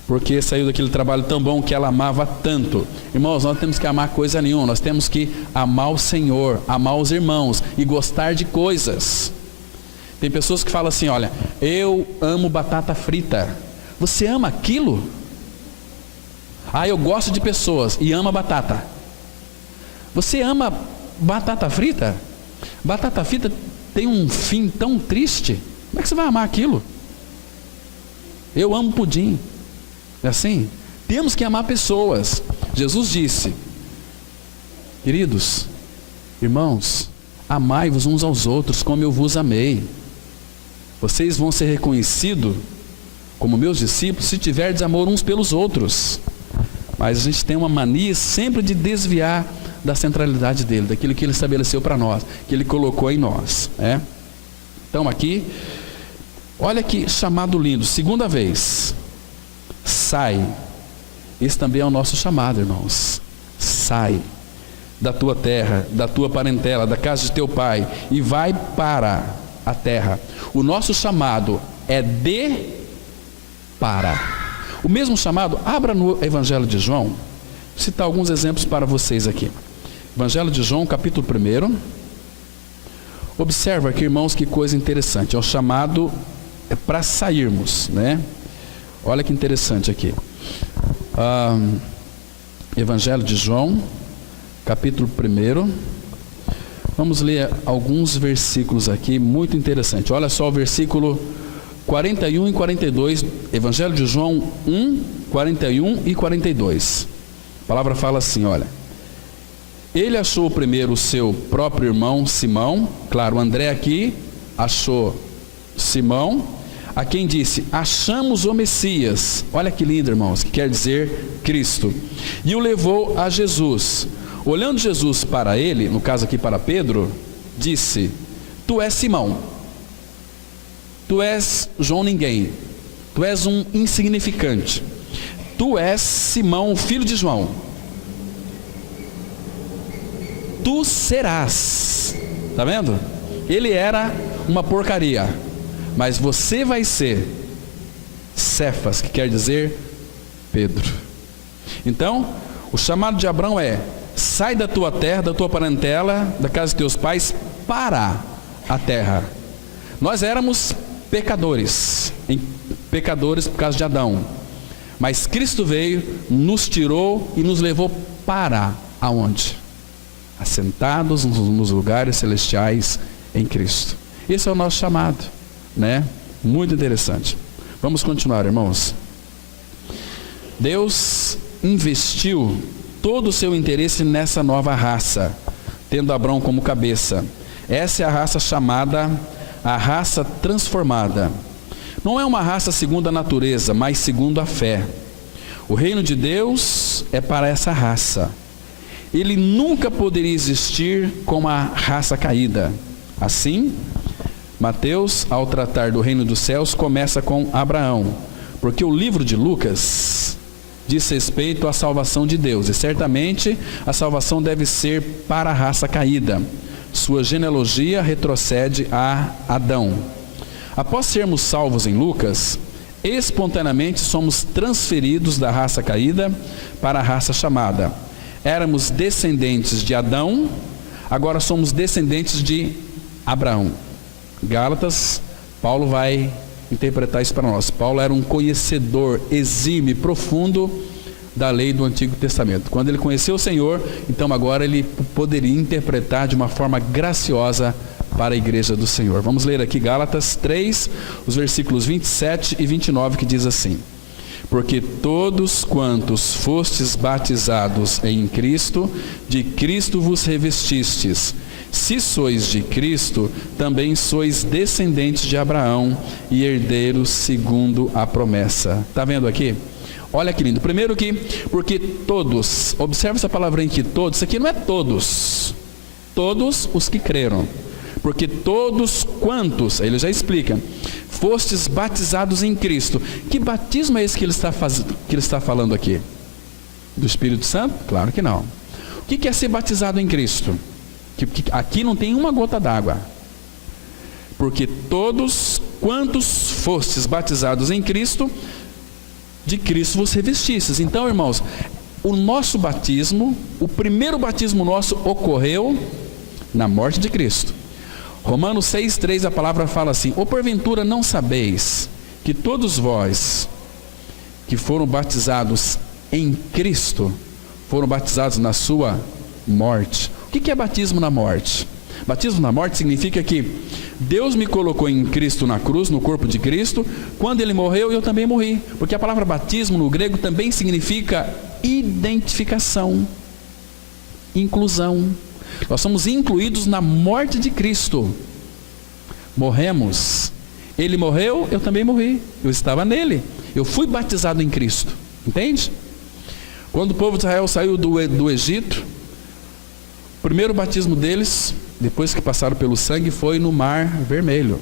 Porque saiu daquele trabalho tão bom que ela amava tanto. Irmãos, nós não temos que amar coisa nenhuma, nós temos que amar o Senhor, amar os irmãos e gostar de coisas. Tem pessoas que falam assim: olha, eu amo batata frita. Você ama aquilo? Ah, eu gosto de pessoas e ama batata. Você ama batata frita? Batata frita tem um fim tão triste. Como é que você vai amar aquilo? Eu amo pudim. É assim? Temos que amar pessoas. Jesus disse: queridos, irmãos, amai-vos uns aos outros como eu vos amei. Vocês vão ser reconhecidos como meus discípulos se tiverdes amor uns pelos outros. Mas a gente tem uma mania sempre de desviar da centralidade dele, daquilo que ele estabeleceu para nós, que ele colocou em nós, né? Então aqui, olha que chamado lindo, segunda vez. Sai. Esse também é o nosso chamado, irmãos. Sai da tua terra, da tua parentela, da casa de teu pai, e vai para a terra. O nosso chamado é para. O mesmo chamado, abra no Evangelho de João. Vou citar alguns exemplos para vocês aqui. Evangelho de João, capítulo 1. Observa aqui, irmãos, que coisa interessante. É o chamado para sairmos, né? Olha que interessante aqui. Evangelho de João, capítulo 1. Vamos ler alguns versículos aqui, muito interessante. Olha só o versículo 41 e 42, Evangelho de João 1, 41 e 42. A palavra fala assim, olha: Ele achou primeiro o seu próprio irmão Simão, claro, André aqui achou Simão, a quem disse: achamos o Messias. Olha que lindo, irmãos, que quer dizer Cristo. E o levou a Jesus. Olhando Jesus para ele, no caso aqui para Pedro, disse: Tu és Simão. Tu és João ninguém. Tu és um insignificante. Tu és Simão, filho de João. Tu serás. Está vendo? Ele era uma porcaria, mas você vai ser Cefas, que quer dizer Pedro. Então, o chamado de Abraão é: sai da tua terra, da tua parentela, da casa de teus pais, para a terra. Nós éramos pecadores por causa de Adão, mas Cristo veio, nos tirou e nos levou para aonde? Assentados nos lugares celestiais em Cristo. Esse é o nosso chamado, né? Muito interessante. Vamos continuar, irmãos. Deus investiu todo o seu interesse nessa nova raça, tendo Abraão como cabeça. Essa é a raça chamada a raça transformada. Não é uma raça segundo a natureza, mas segundo a fé. O reino de Deus é para essa raça. Ele nunca poderia existir com a raça caída. Assim, Mateus, ao tratar do reino dos céus, começa com Abraão, porque o livro de Lucas diz respeito à salvação de Deus, e certamente a salvação deve ser para a raça caída. Sua genealogia retrocede a Adão. Após sermos salvos em Lucas, espontaneamente somos transferidos da raça caída para a raça chamada. Éramos descendentes de Adão, agora somos descendentes de Abraão. Gálatas, Paulo vai interpretar isso para nós. Paulo era um conhecedor exímio, profundo da lei do Antigo Testamento. Quando ele conheceu o Senhor, então agora ele poderia interpretar de uma forma graciosa para a igreja do Senhor. Vamos ler aqui Gálatas 3, os versículos 27 e 29, que diz assim: porque todos quantos fostes batizados em Cristo, de Cristo vos revestistes. Se sois de Cristo, também sois descendentes de Abraão e herdeiros segundo a promessa. Está vendo aqui? Olha que lindo. Primeiro que, porque todos, observe essa palavra em que todos, isso aqui não é todos. Todos os que creram. Porque todos quantos, aí ele já explica, fostes batizados em Cristo. Que batismo é esse que ele está falando aqui? Do Espírito Santo? Claro que não. O que é ser batizado em Cristo? Que aqui não tem uma gota d'água. Porque todos quantos fostes batizados em Cristo, de Cristo vos revestistes. Então, irmãos, o nosso batismo, o primeiro batismo nosso ocorreu na morte de Cristo. Romanos 6,3, a palavra fala assim: ou porventura não sabeis que todos vós que foram batizados em Cristo, foram batizados na sua morte. O que é batismo na morte? Batismo na morte significa que Deus me colocou em Cristo na cruz, no corpo de Cristo. Quando Ele morreu, eu também morri. Porque a palavra batismo no grego também significa identificação, inclusão. Nós somos incluídos na morte de Cristo. Morremos. Ele morreu, eu também morri. Eu estava nele. Eu fui batizado em Cristo. Entende? Quando o povo de Israel saiu do Egito, o primeiro batismo deles, depois que passaram pelo sangue, foi no Mar Vermelho.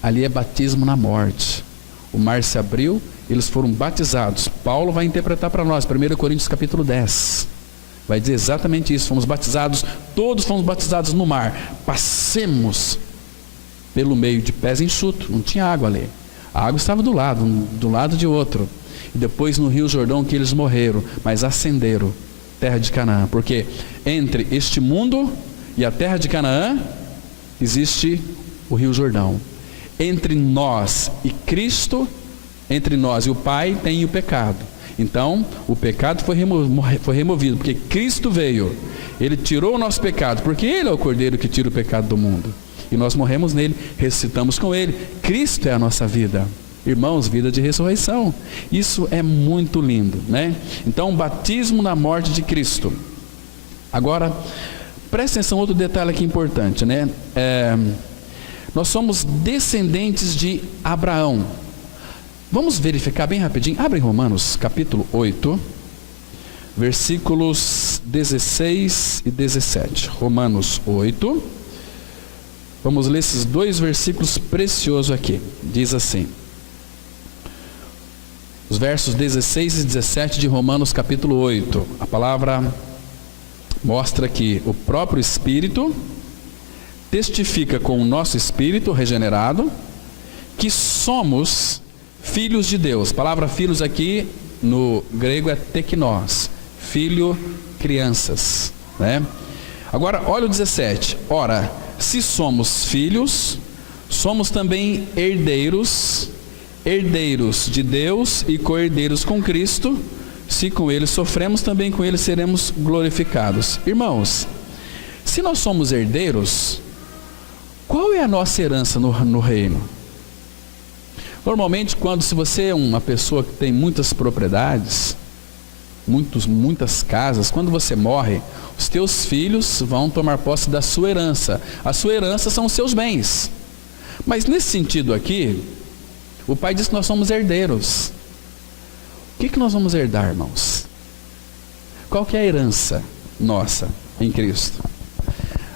Ali é batismo na morte. O mar se abriu, eles foram batizados. Paulo vai interpretar para nós, 1 Coríntios capítulo 10. Vai dizer exatamente isso. Fomos batizados, todos fomos batizados no mar. Passemos pelo meio de pés enxutos. Não tinha água ali. A água estava do lado de outro. E depois no Rio Jordão que eles morreram, mas ascenderam, terra de Canaã. Porque entre este mundo e a terra de Canaã existe o Rio Jordão. Entre nós e Cristo, entre nós e o Pai, tem o pecado. Então, o pecado foi removido, porque Cristo veio. Ele tirou o nosso pecado, porque Ele é o Cordeiro que tira o pecado do mundo. E nós morremos nele, ressuscitamos com Ele. Cristo é a nossa vida. Irmãos, vida de ressurreição. Isso é muito lindo, né? Então, batismo na morte de Cristo. Agora, presta atenção, outro detalhe aqui importante, né? Nós somos descendentes de Abraão. Vamos verificar bem rapidinho. Abre Romanos capítulo 8, versículos 16 e 17. Romanos 8. Vamos ler esses dois versículos preciosos aqui. Diz assim: os versos 16 e 17 de Romanos capítulo 8. A palavra mostra que o próprio Espírito testifica com o nosso espírito regenerado que somos filhos de Deus. A palavra filhos aqui no grego é teknós, filho, crianças, né? Agora olha o 17. Ora, se somos filhos, somos também herdeiros, herdeiros de Deus e co-herdeiros com Cristo. Se com Ele sofremos, também com Ele seremos glorificados. Irmãos, se nós somos herdeiros, qual é a nossa herança no reino? Normalmente, se você é uma pessoa que tem muitas propriedades, muitas casas, quando você morre, os teus filhos vão tomar posse da sua herança. A sua herança são os seus bens. Mas nesse sentido aqui, o Pai diz que nós somos herdeiros. O que nós vamos herdar, irmãos? Qual que é a herança nossa em Cristo?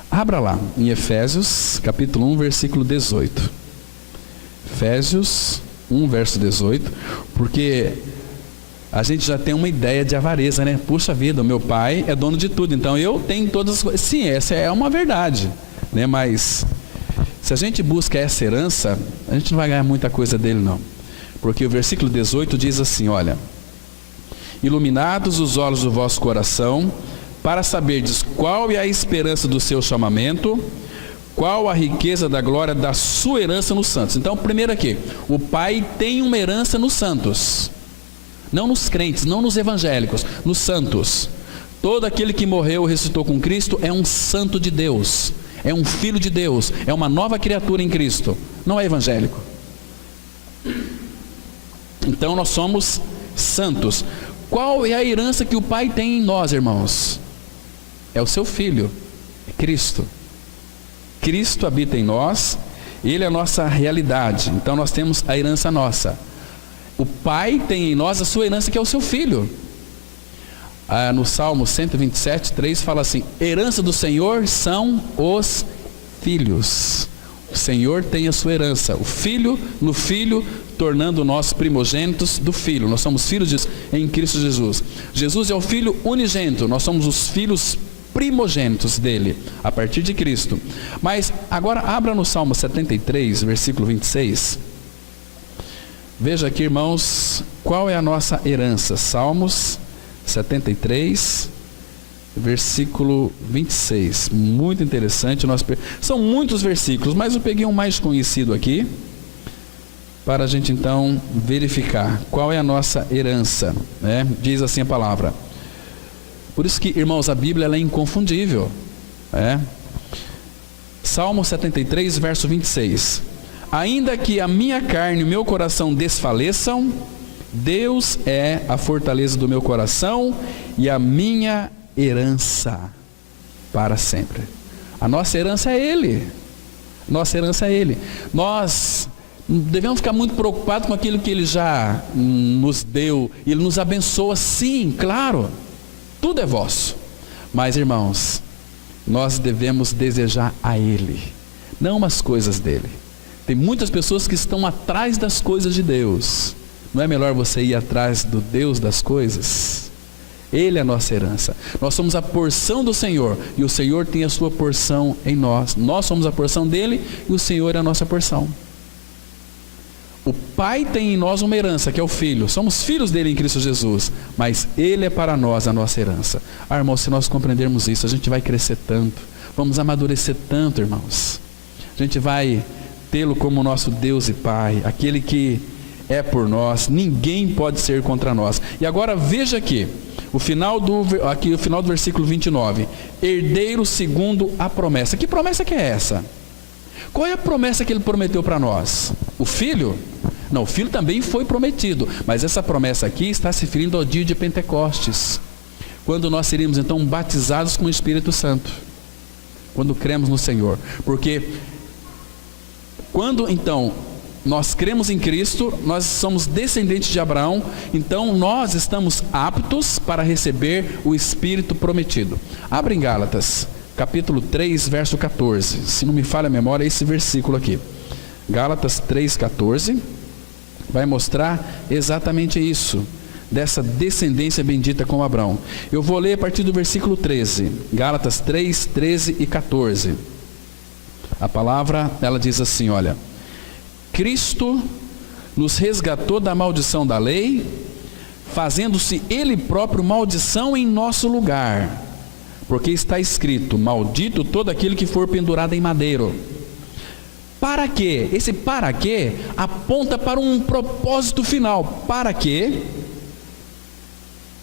Abra lá, em Efésios, capítulo 1, versículo 18. Efésios 1, verso 18. Porque a gente já tem uma ideia de avareza, né? Puxa vida, o meu pai é dono de tudo, então eu tenho todas as coisas. Sim, essa é uma verdade, né? Mas se a gente busca essa herança, a gente não vai ganhar muita coisa dele, não. Porque o versículo 18 diz assim, olha: iluminados os olhos do vosso coração, para saberdes qual é a esperança do seu chamamento, qual a riqueza da glória da sua herança nos santos. Então, primeiro aqui, o Pai tem uma herança nos santos. Não nos crentes, não nos evangélicos, nos santos. Todo aquele que morreu e ressuscitou com Cristo é um santo de Deus, é um filho de Deus, é uma nova criatura em Cristo, não é evangélico. Então nós somos santos. Qual é a herança que o Pai tem em nós, irmãos? É o seu Filho, é Cristo. Cristo habita em nós, Ele é a nossa realidade, então nós temos a herança nossa. O Pai tem em nós a sua herança, que é o seu Filho. No Salmo 127, 3 fala assim: herança do Senhor são os filhos. O Senhor tem a sua herança, o Filho no Filho, tornando nós primogênitos do Filho. Nós somos filhos em Cristo Jesus. Jesus é o Filho unigênito, nós somos os filhos primogênitos dele, a partir de Cristo. Mas agora abra no Salmo 73, versículo 26. Veja aqui, irmãos, qual é a nossa herança. Salmos 73, versículo 26. Muito interessante. São muitos versículos, mas eu peguei um mais conhecido aqui, para a gente então verificar qual é a nossa herança, né? Diz assim a palavra. Por isso que, irmãos, a Bíblia ela é inconfundível, né? Salmo 73, verso 26. Ainda que a minha carne e o meu coração desfaleçam, Deus é a fortaleza do meu coração e a minha herança para sempre. A nossa herança é Ele. Nossa herança é Ele. Nós devemos ficar muito preocupados com aquilo que Ele já nos deu. Ele nos abençoa, sim, claro. Tudo é vosso. Mas, irmãos, nós devemos desejar a Ele, não as coisas dele. Tem muitas pessoas que estão atrás das coisas de Deus. Não é melhor você ir atrás do Deus das coisas? Ele é a nossa herança. Nós somos a porção do Senhor, e o Senhor tem a sua porção em nós. Nós somos a porção dele, e o Senhor é a nossa porção. O Pai tem em nós uma herança, que é o Filho. Somos filhos dele em Cristo Jesus, mas Ele é para nós a nossa herança. Irmãos, se nós compreendermos isso, a gente vai crescer tanto, vamos amadurecer tanto, irmãos. A gente vai tê-lo como nosso Deus e Pai, aquele que é por nós, ninguém pode ser contra nós. E agora veja aqui, o final do versículo 29, herdeiro segundo a promessa. Que promessa que é essa? Qual é a promessa que ele prometeu para nós? O Filho? Não, o Filho também foi prometido, mas essa promessa aqui está se referindo ao dia de Pentecostes, quando nós seríamos então batizados com o Espírito Santo, quando cremos no Senhor. Porque quando então nós cremos em Cristo, nós somos descendentes de Abraão, então nós estamos aptos para receber o Espírito prometido. Abra em Gálatas, capítulo 3, verso 14. Se não me falha a memória, é esse versículo aqui. Gálatas 3, 14. Vai mostrar exatamente isso, dessa descendência bendita com Abraão. Eu vou ler a partir do versículo 13. Gálatas 3, 13 e 14. A palavra, ela diz assim, olha: Cristo nos resgatou da maldição da lei, fazendo-se Ele próprio maldição em nosso lugar. Porque está escrito: maldito todo aquele que for pendurado em madeiro. Para quê? Esse para quê aponta para um propósito final. Para que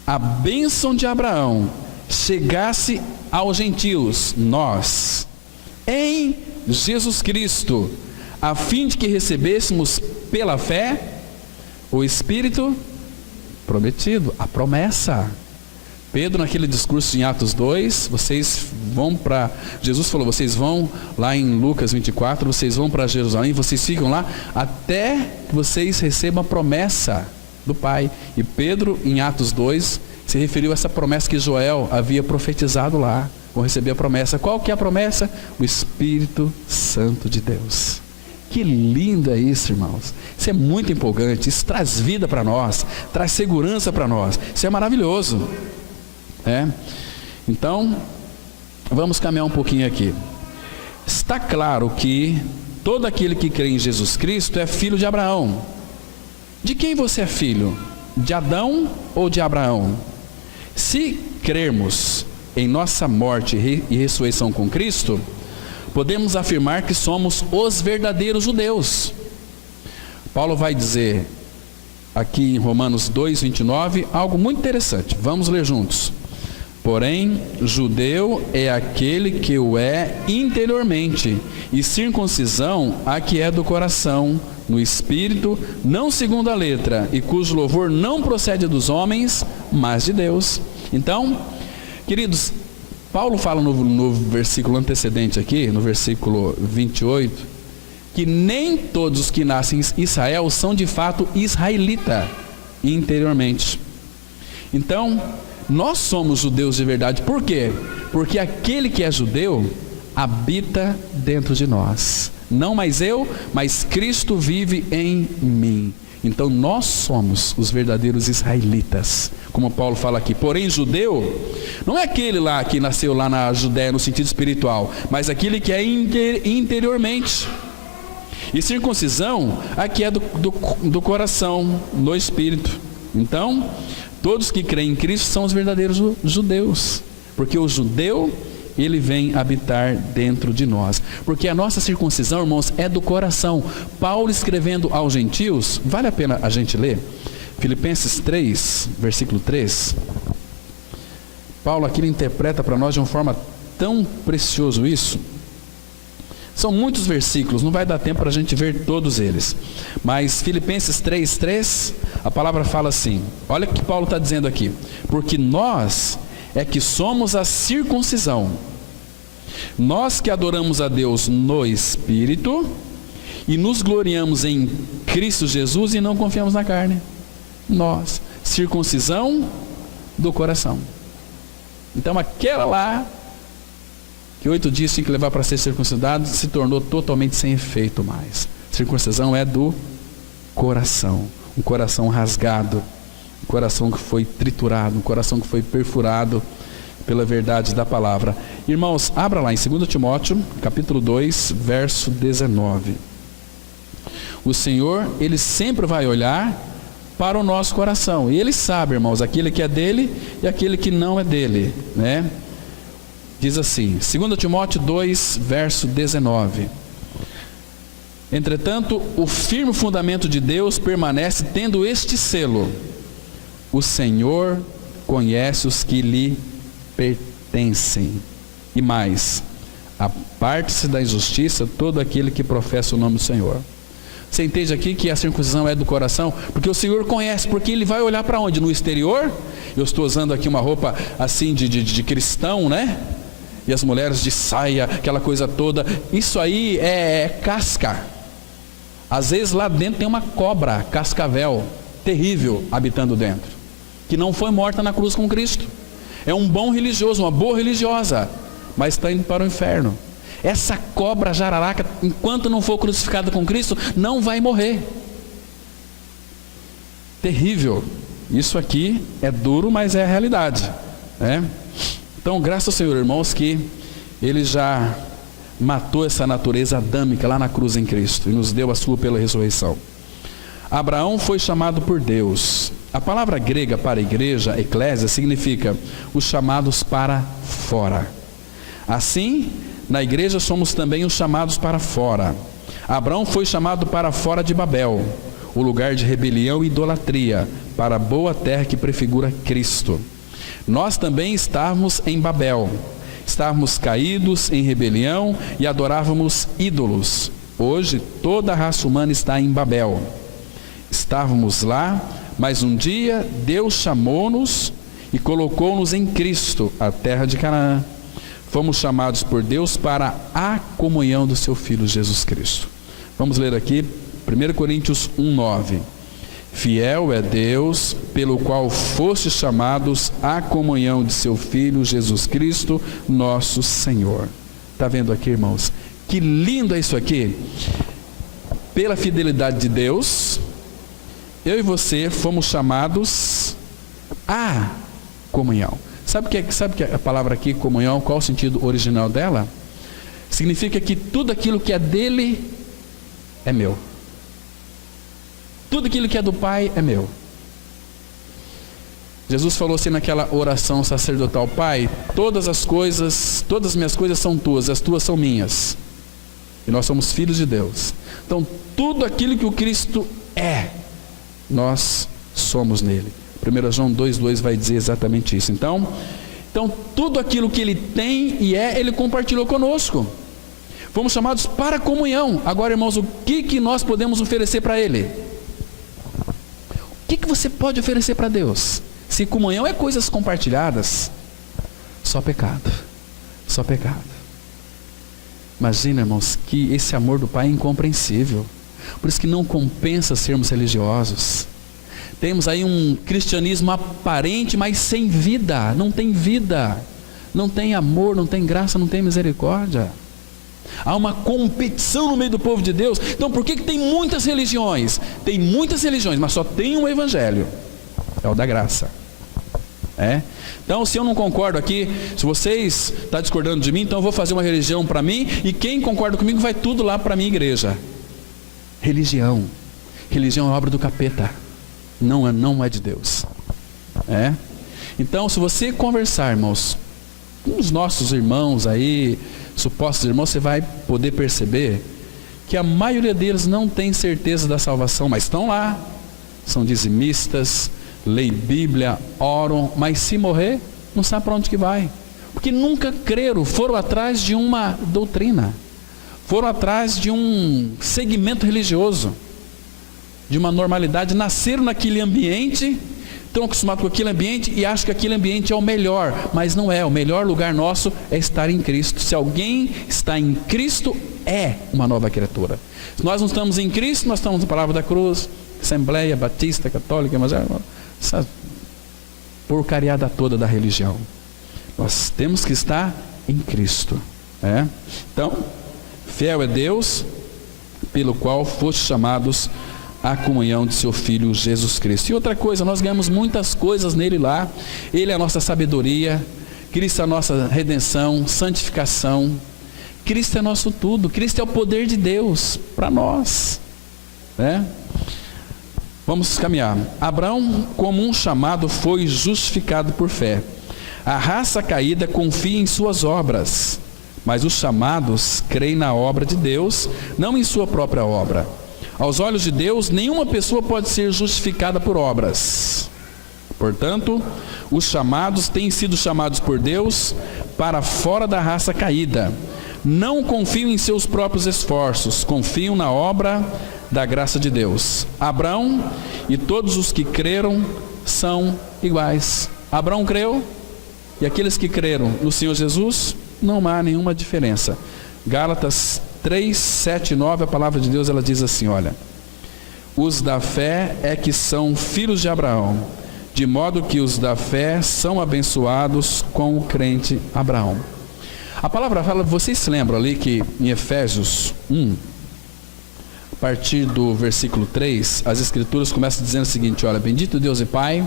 a bênção de Abraão chegasse aos gentios, nós, em Jesus Cristo, a fim de que recebêssemos pela fé o Espírito prometido, a promessa. Pedro, naquele discurso em Atos 2, vocês vão para... Jesus falou, vocês vão lá em Lucas 24, vocês vão para Jerusalém, vocês ficam lá até que vocês recebam a promessa do Pai. E Pedro, em Atos 2, se referiu a essa promessa que Joel havia profetizado lá. Vão receber a promessa. Qual que é a promessa? O Espírito Santo de Deus, Que lindo é isso, irmãos. Isso é muito empolgante, isso traz vida para nós, traz segurança para nós. Isso é maravilhoso. Então, vamos caminhar um pouquinho aqui. Está claro que todo aquele que crê em Jesus Cristo é filho de Abraão. De quem você é filho? De Adão ou de Abraão? Se crermos em nossa morte e ressurreição com Cristo, podemos afirmar que somos os verdadeiros judeus. Paulo vai dizer aqui em Romanos 2:29 algo muito interessante. Vamos ler juntos. Porém, judeu é aquele que o é interiormente, e circuncisão a que é do coração, no espírito, não segundo a letra, e cujo louvor não procede dos homens, mas de Deus. Então, queridos, Paulo fala no versículo antecedente aqui, no versículo 28, que nem todos os que nascem em Israel são de fato israelita interiormente. Então, nós somos judeus de verdade. Por quê? Porque aquele que é judeu habita dentro de nós. Não mais eu, mas Cristo vive em mim. Então nós somos os verdadeiros israelitas, como Paulo fala aqui. Porém, judeu não é aquele lá que nasceu lá na Judéia no sentido espiritual, mas aquele que é interiormente. E circuncisão aqui é do coração, no espírito. Então, todos que creem em Cristo são os verdadeiros judeus, porque o judeu, ele vem habitar dentro de nós, porque a nossa circuncisão, irmãos, é do coração. Paulo escrevendo aos gentios, vale a pena a gente ler, Filipenses 3, versículo 3, Paulo aqui interpreta para nós de uma forma tão precioso isso. São muitos versículos, não vai dar tempo para a gente ver todos eles, mas Filipenses 3:3, a palavra fala assim, olha o que Paulo está dizendo aqui: porque nós é que somos a circuncisão, nós que adoramos a Deus no Espírito e nos gloriamos em Cristo Jesus e não confiamos na carne. Nós, circuncisão do coração. Então aquela lá que 8 dias tinha que levar para ser circuncidado, se tornou totalmente sem efeito mais. Circuncisão é do coração, um coração rasgado, um coração que foi triturado, um coração que foi perfurado pela verdade da palavra. Irmãos, abra lá em 2 Timóteo, capítulo 2, verso 19. O Senhor, Ele sempre vai olhar para o nosso coração, e Ele sabe, irmãos, aquele que é dele e aquele que não é dele, né? Diz assim, 2 Timóteo 2, verso 19. Entretanto, o firme fundamento de Deus permanece tendo este selo: o Senhor conhece os que lhe pertencem. E mais, aparte-se da injustiça todo aquele que professa o nome do Senhor. Você entende aqui que a circuncisão é do coração? Porque o Senhor conhece, porque Ele vai olhar para onde? No exterior? Eu estou usando aqui uma roupa assim de cristão, né? E as mulheres de saia, aquela coisa toda. Isso aí é casca. Às vezes lá dentro tem uma cobra, cascavel, terrível, habitando dentro, que não foi morta na cruz com Cristo. É um bom religioso, uma boa religiosa, mas está indo para o inferno. Essa cobra jararaca, enquanto não for crucificada com Cristo, não vai morrer. Terrível. Isso aqui é duro, mas é a realidade, né? Então, graças ao Senhor, irmãos, que Ele já matou essa natureza adâmica lá na cruz em Cristo e nos deu a sua pela ressurreição. Abraão foi chamado por Deus. A palavra grega para igreja, eclésia, significa os chamados para fora. Assim, na igreja somos também os chamados para fora. Abraão foi chamado para fora de Babel, o lugar de rebelião e idolatria, para a boa terra que prefigura Cristo. Nós também estávamos em Babel, estávamos caídos em rebelião e adorávamos ídolos. Hoje toda a raça humana está em Babel. Estávamos lá, mas um dia Deus chamou-nos e colocou-nos em Cristo, a terra de Canaã. Fomos chamados por Deus para a comunhão do seu Filho Jesus Cristo. Vamos ler aqui 1 Coríntios 1:9. Fiel é Deus, pelo qual fostes chamados à comunhão de seu Filho Jesus Cristo, nosso Senhor. Está vendo aqui, irmãos? Que lindo é isso aqui. pela fidelidade de Deus, eu e você fomos chamados à comunhão. Sabe que a palavra aqui, comunhão, qual o sentido original dela? Significa que tudo aquilo que é dele é meu. Tudo aquilo que é do Pai é meu. Jesus falou assim naquela oração sacerdotal: Pai, todas as minhas coisas são tuas, as tuas são minhas. E nós somos filhos de Deus. Então, tudo aquilo que o Cristo é, nós somos nele. 1 João 2,2 vai dizer exatamente isso. Então, tudo aquilo que ele tem e é, ele compartilhou conosco. Fomos chamados para a comunhão. Agora, irmãos, o que nós podemos oferecer para ele? O que você pode oferecer para Deus? Se comunhão é coisas compartilhadas, só pecado. Só pecado. Imagina, irmãos, que esse amor do Pai é incompreensível. Por isso que não compensa sermos religiosos. Temos aí um cristianismo aparente, mas sem vida. Não tem vida, não tem amor, não tem graça, não tem misericórdia. Há uma competição no meio do povo de Deus. Então por que tem muitas religiões? Tem muitas religiões, mas só tem um evangelho. É o da graça. Então, se eu não concordo aqui, se vocês estão discordando de mim, então eu vou fazer uma religião para mim, e quem concorda comigo vai tudo lá para a minha igreja. Religião é obra do capeta, não é de Deus. Então, se você conversar, irmãos, com os nossos irmãos aí, supostos irmãos, você vai poder perceber que a maioria deles não tem certeza da salvação, mas estão lá, são dizimistas, leem Bíblia, oram, mas se morrer, não sabe para onde que vai, porque nunca creram, foram atrás de uma doutrina, foram atrás de um segmento religioso, de uma normalidade, nasceram naquele ambiente, estão acostumados com aquele ambiente e acham que aquele ambiente é o melhor, mas não é. O melhor lugar nosso é estar em Cristo. Se alguém está em Cristo, é uma nova criatura. Se nós não estamos em Cristo, nós estamos na Palavra da Cruz, Assembleia Batista, Católica, mas essa porcariada toda da religião. Nós temos que estar em Cristo. Então, fiel é Deus, pelo qual foste chamados à comunhão de seu Filho Jesus Cristo. E outra coisa, nós ganhamos muitas coisas nele lá. Ele é a nossa sabedoria, Cristo é a nossa redenção, santificação. Cristo é nosso tudo, Cristo é o poder de Deus para nós. Vamos caminhar. Abraão, como um chamado, foi justificado por fé. A raça caída confia em suas obras, mas os chamados creem na obra de Deus, não em sua própria obra. Aos olhos de Deus, nenhuma pessoa pode ser justificada por obras. Portanto, os chamados têm sido chamados por Deus para fora da raça caída. Não confiam em seus próprios esforços, confiam na obra da graça de Deus. Abraão e todos os que creram são iguais. Abraão creu, e aqueles que creram no Senhor Jesus, não há nenhuma diferença. Gálatas 3, 7 e 9, a palavra de Deus, ela diz assim, olha: os da fé é que são filhos de Abraão, de modo que os da fé são abençoados com o crente Abraão. A palavra fala, vocês se lembram ali que em Efésios 1, a partir do versículo 3, as escrituras começam dizendo o seguinte, olha: bendito Deus e Pai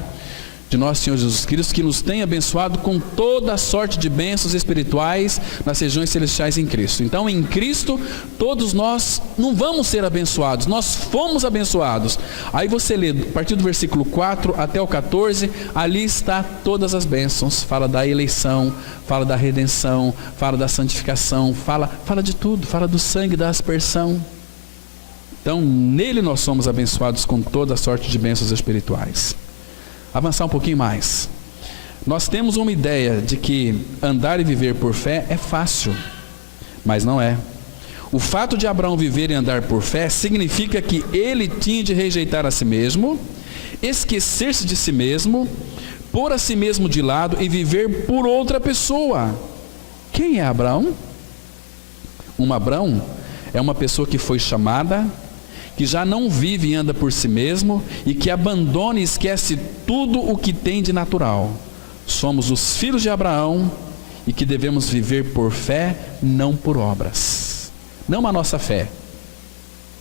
de nosso Senhor Jesus Cristo, que nos tem abençoado com toda a sorte de bênçãos espirituais nas regiões celestiais em Cristo. Então, em Cristo, todos nós não vamos ser abençoados, nós fomos abençoados. Aí você lê, a partir do versículo 4 até o 14, ali está todas as bênçãos. Fala da eleição, fala da redenção, fala da santificação, fala de tudo, fala do sangue, da aspersão. Então, nele nós somos abençoados com toda a sorte de bênçãos espirituais. Avançar um pouquinho mais. Nós temos uma ideia de que andar e viver por fé é fácil, mas não é. O fato de Abraão viver e andar por fé significa que ele tinha de rejeitar a si mesmo, esquecer-se de si mesmo, pôr a si mesmo de lado e viver por outra pessoa. Quem é Abraão? Abraão é uma pessoa que foi chamada, que já não vive e anda por si mesmo, e que abandona e esquece tudo o que tem de natural. Somos os filhos de Abraão, e que devemos viver por fé, não por obras. Não a nossa fé,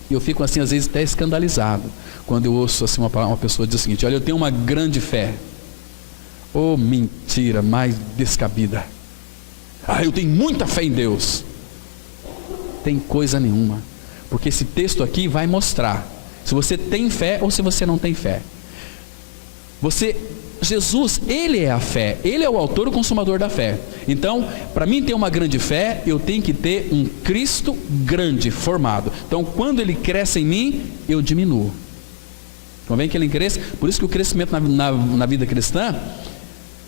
Eu fico assim, às vezes, até escandalizado, quando eu ouço assim, uma pessoa dizer o seguinte: olha, eu tenho uma grande fé. Oh, mentira mais descabida. Eu tenho muita fé em Deus. Tem coisa nenhuma, porque esse texto aqui vai mostrar se você tem fé ou se você não tem fé. Jesus, Ele é a fé, Ele é o autor e o consumador da fé. Então, para mim ter uma grande fé, eu tenho que ter um Cristo grande, formado. Então, quando Ele cresce em mim, eu diminuo. Convém que Ele cresça. Por isso que o crescimento na vida cristã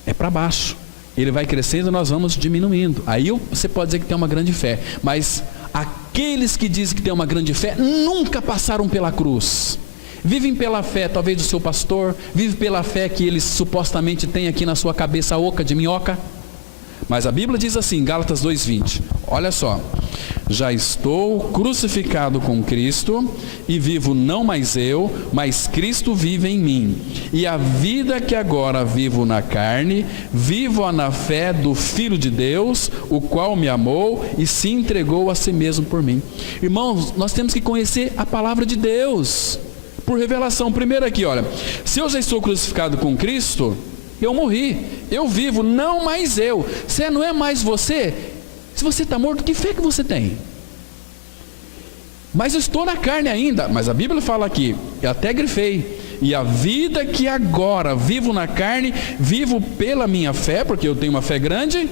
é para baixo. Ele vai crescendo e nós vamos diminuindo. Aí você pode dizer que tem uma grande fé, mas aqueles que dizem que tem uma grande fé nunca passaram pela cruz. Vivem pela fé, talvez do seu pastor, vive pela fé que ele supostamente tem aqui na sua cabeça oca de minhoca. Mas a Bíblia diz assim, Gálatas 2:20, olha só: já estou crucificado com Cristo, e vivo não mais eu, mas Cristo vive em mim. E a vida que agora vivo na carne, vivo-a na fé do Filho de Deus, o qual me amou e se entregou a si mesmo por mim. Irmãos, nós temos que conhecer a palavra de Deus por revelação. Primeiro aqui, olha, se eu já estou crucificado com Cristo, eu morri, eu vivo, não mais eu. Se não é mais você, se você está morto, que fé que você tem? Mas eu estou na carne ainda. Mas a Bíblia fala aqui, eu até grifei: e a vida que agora vivo na carne, vivo pela minha fé, porque eu tenho uma fé grande,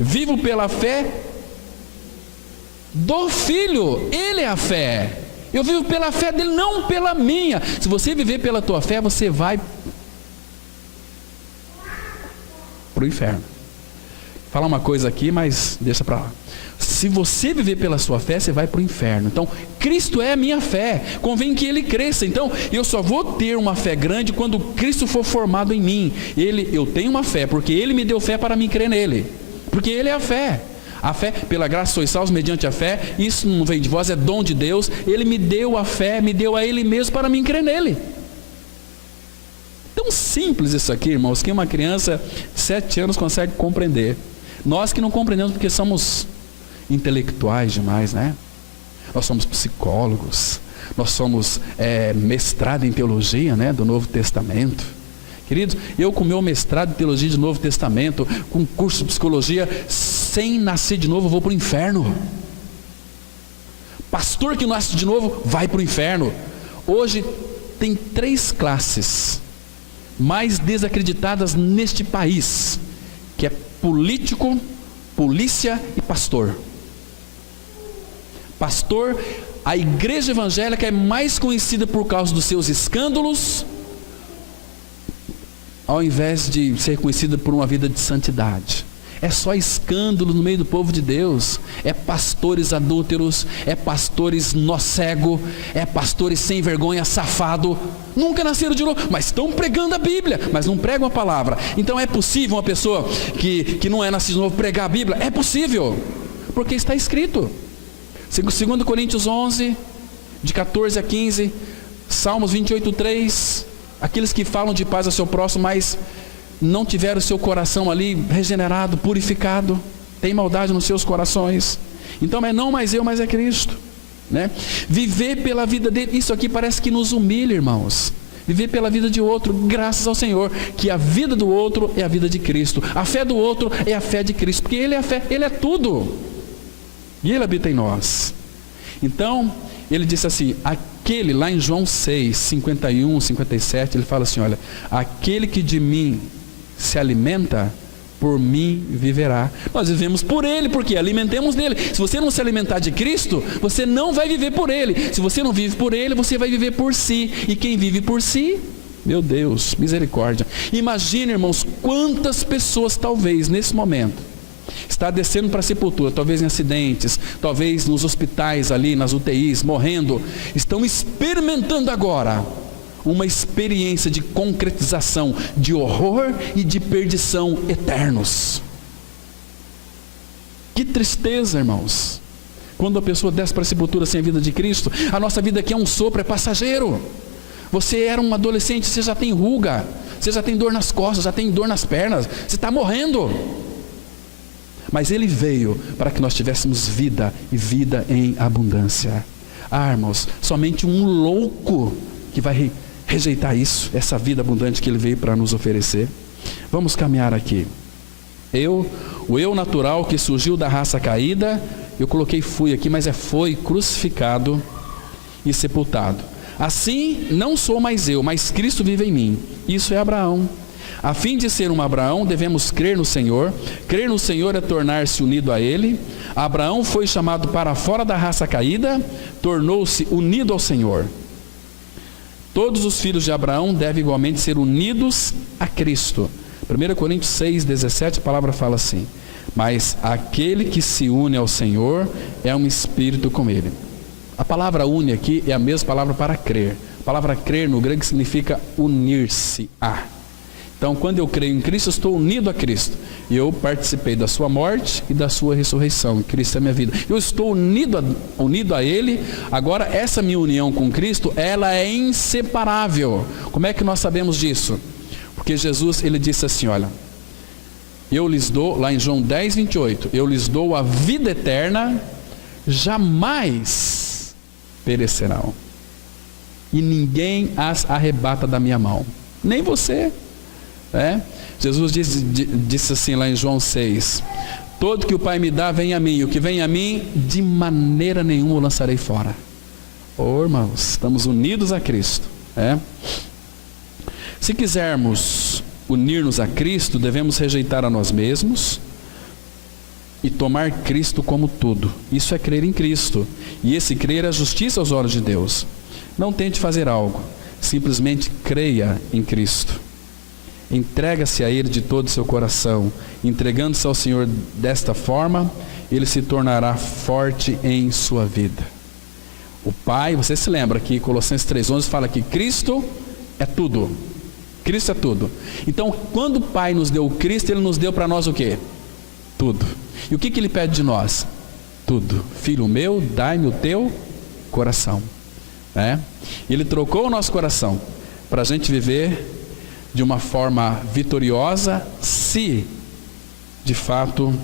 vivo pela fé do Filho. Ele é a fé. Eu vivo pela fé dele, não pela minha. Se você viver pela tua fé, você vai para o inferno. Vou falar uma coisa aqui, mas deixa para lá. Se você viver pela sua fé, você vai para o inferno. Então, Cristo é a minha fé, convém que Ele cresça. Então, eu só vou ter uma fé grande quando Cristo for formado em mim. Eu tenho uma fé, porque Ele me deu fé para mim crer nele, porque Ele é a fé. A fé, pela graça sois salvos mediante a fé. Isso não vem de vós, é dom de Deus. Ele me deu a fé, me deu a Ele mesmo para mim crer nele. Tão simples isso aqui, irmãos, que uma criança de 7 anos consegue compreender. Nós que não compreendemos porque somos intelectuais demais, né? Nós somos psicólogos, nós somos mestrado em teologia, né, do Novo Testamento. Queridos, eu com meu mestrado em teologia do Novo Testamento, com curso de psicologia, sem nascer de novo eu vou para o inferno. Pastor que nasce de novo vai para o inferno. Hoje tem 3 classes mais desacreditadas neste país, que é político, polícia e pastor. Pastor, a igreja evangélica é mais conhecida por causa dos seus escândalos, ao invés de ser conhecida por uma vida de santidade. É só escândalo no meio do povo de Deus. É pastores adúlteros, é pastores nó cego, é pastores sem vergonha, safado. Nunca nasceram de novo, mas estão pregando a Bíblia, mas não pregam a palavra. Então é possível uma pessoa que não é nascida de novo pregar a Bíblia? É possível, porque está escrito. 2 Coríntios 11, de 14 a 15, Salmos 28:3, aqueles que falam de paz ao seu próximo, mas não tiveram o seu coração ali regenerado, purificado, tem maldade nos seus corações. Então é não mais eu, mas é Cristo, né? Viver pela vida dele, isso aqui parece que nos humilha, irmãos. Viver pela vida de outro, graças ao Senhor, que a vida do outro é a vida de Cristo, a fé do outro é a fé de Cristo, porque Ele é a fé, Ele é tudo, e Ele habita em nós. Então, ele disse assim, aquele, lá em João 6, 51, 57, ele fala assim, olha, aquele que de mim se alimenta, por mim viverá. Nós vivemos por Ele, porque alimentemos dele. Se você não se alimentar de Cristo, você não vai viver por Ele. Se você não vive por Ele, você vai viver por si. E quem vive por si, meu Deus, misericórdia. Imagine, irmãos, quantas pessoas talvez nesse momento está descendo para a sepultura, talvez em acidentes, talvez nos hospitais ali, nas UTIs, morrendo, estão experimentando agora uma experiência de concretização de horror e de perdição eternos. Que tristeza, irmãos, quando a pessoa desce para a sepultura sem a vida de Cristo. A nossa vida aqui é um sopro, é passageiro. Você era um adolescente, você já tem ruga, você já tem dor nas costas, já tem dor nas pernas, você está morrendo. Mas Ele veio para que nós tivéssemos vida, e vida em abundância. Ah, irmãos, somente um louco que vai rejeitar isso, essa vida abundante que Ele veio para nos oferecer. Vamos caminhar aqui. O eu natural que surgiu da raça caída, eu coloquei fui aqui, mas foi crucificado e sepultado. Assim, não sou mais eu, mas Cristo vive em mim. Isso é Abraão. A fim de ser um Abraão, devemos crer no Senhor. Crer no Senhor é tornar-se unido a Ele. Abraão foi chamado para fora da raça caída, tornou-se unido ao Senhor. Todos os filhos de Abraão devem igualmente ser unidos a Cristo. 1 Coríntios 6,17, a palavra fala assim: mas aquele que se une ao Senhor é um espírito com Ele. A palavra une aqui é a mesma palavra para crer. A palavra crer no grego significa unir-se a. Então, quando eu creio em Cristo, eu estou unido a Cristo. E eu participei da sua morte e da sua ressurreição. Cristo é a minha vida. Eu estou unido a Ele. Agora, essa minha união com Cristo, ela é inseparável. Como é que nós sabemos disso? Porque Jesus, Ele disse assim, olha, eu lhes dou, lá em João 10, 28, eu lhes dou a vida eterna, jamais perecerão. E ninguém as arrebata da minha mão. Nem você. Jesus disse assim lá em João 6, todo que o Pai me dá vem a mim, o que vem a mim de maneira nenhuma o lançarei fora. Irmãos, estamos unidos a Cristo. Se quisermos unir-nos a Cristo, devemos rejeitar a nós mesmos e tomar Cristo como tudo. Isso é crer em Cristo, e esse crer é justiça aos olhos de Deus. Não tente fazer algo, simplesmente creia em Cristo. Entrega-se a Ele de todo o seu coração. Entregando-se ao Senhor desta forma, Ele se tornará forte em sua vida. O Pai, você se lembra que Colossenses 3,11 fala que Cristo é tudo. Cristo é tudo. Então, quando o Pai nos deu o Cristo, Ele nos deu para nós o quê? Tudo. E o que Ele pede de nós? Tudo. Filho meu, dai-me o teu coração. Ele trocou o nosso coração para a gente viver de uma forma vitoriosa, se de fato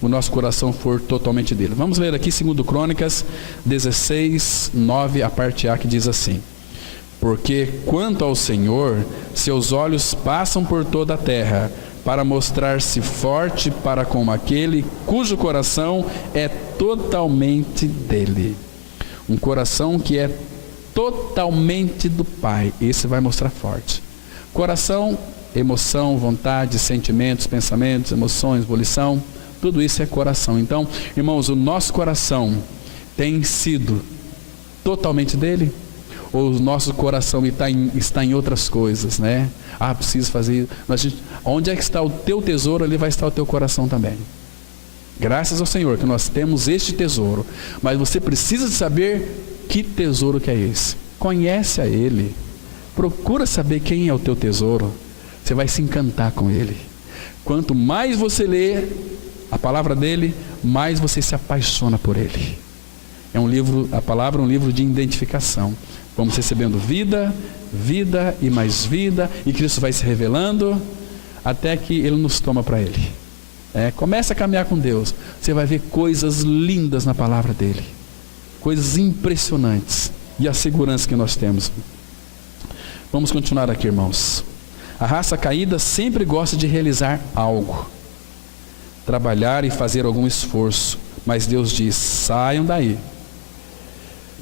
o nosso coração for totalmente dele. Vamos ler aqui 2 Crônicas 16, 9, a parte A, que diz assim: porque quanto ao Senhor, seus olhos passam por toda a terra, para mostrar-se forte para com aquele cujo coração é totalmente dele. Um coração que é totalmente do Pai, esse vai mostrar forte. Coração, emoção, vontade, sentimentos, pensamentos, emoções, volição, tudo isso é coração. Então, irmãos, o nosso coração tem sido totalmente dele? Ou o nosso coração está em outras coisas, preciso fazer isso. Onde é que está o teu tesouro, ali vai estar o teu coração também. Graças ao Senhor que nós temos este tesouro, mas você precisa de saber que tesouro que é esse. Conhece a Ele. Procura saber quem é o teu tesouro. Você vai se encantar com Ele. Quanto mais você lê a palavra dele, mais você se apaixona por Ele. É um livro, a palavra é um livro de identificação. Vamos recebendo vida, vida e mais vida, e Cristo vai se revelando até que Ele nos toma para Ele. Começa a caminhar com Deus. Você vai ver coisas lindas na palavra dele, coisas impressionantes, e a segurança que nós temos. Vamos continuar aqui, irmãos. A raça caída sempre gosta de realizar algo, trabalhar e fazer algum esforço, mas Deus diz: saiam daí.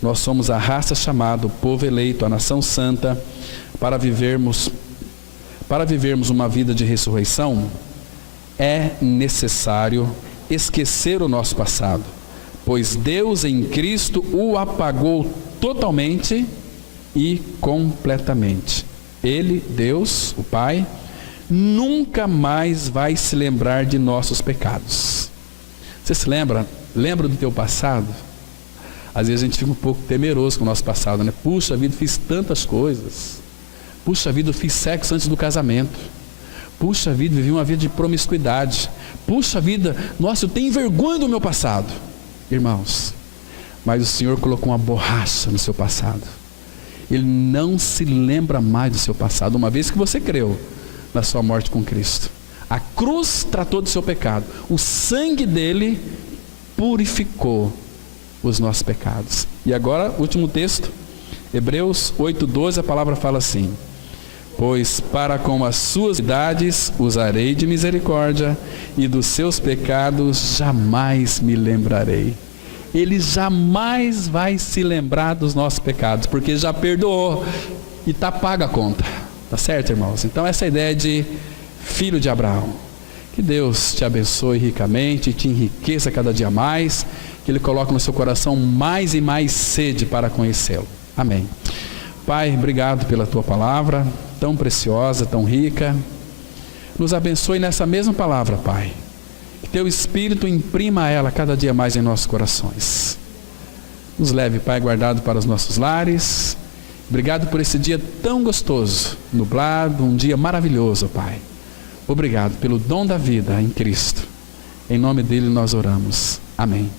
Nós somos a raça chamada, o povo eleito, a nação santa. Para vivermos uma vida de ressurreição, é necessário esquecer o nosso passado, pois Deus em Cristo o apagou totalmente e completamente. Ele, Deus, o Pai, nunca mais vai se lembrar de nossos pecados. Você se lembra? Lembra do teu passado? Às vezes a gente fica um pouco temeroso com o nosso passado, Puxa vida, fiz tantas coisas. Puxa vida, eu fiz sexo antes do casamento. Puxa vida, vivi uma vida de promiscuidade. Puxa vida, nossa, eu tenho vergonha do meu passado. Irmãos, mas o Senhor colocou uma borracha no seu passado. Ele não se lembra mais do seu passado, uma vez que você creu na sua morte com Cristo. A cruz tratou do seu pecado. O sangue dele purificou os nossos pecados. E agora, último texto, Hebreus 8:12, a palavra fala assim: pois para com as suas idades usarei de misericórdia, e dos seus pecados jamais me lembrarei. Ele jamais vai se lembrar dos nossos pecados, porque já perdoou e está paga a conta. Tá certo, irmãos? Então essa é a ideia de filho de Abraão. Que Deus te abençoe ricamente, te enriqueça cada dia mais, que Ele coloque no seu coração mais e mais sede para conhecê-lo. Amém. Pai, obrigado pela Tua palavra, tão preciosa, tão rica. Nos abençoe nessa mesma palavra, Pai. Que Teu Espírito imprima ela cada dia mais em nossos corações. Nos leve, Pai, guardado para os nossos lares. Obrigado por esse dia tão gostoso, nublado, um dia maravilhoso, Pai. Obrigado pelo dom da vida em Cristo. Em nome dele nós oramos. Amém.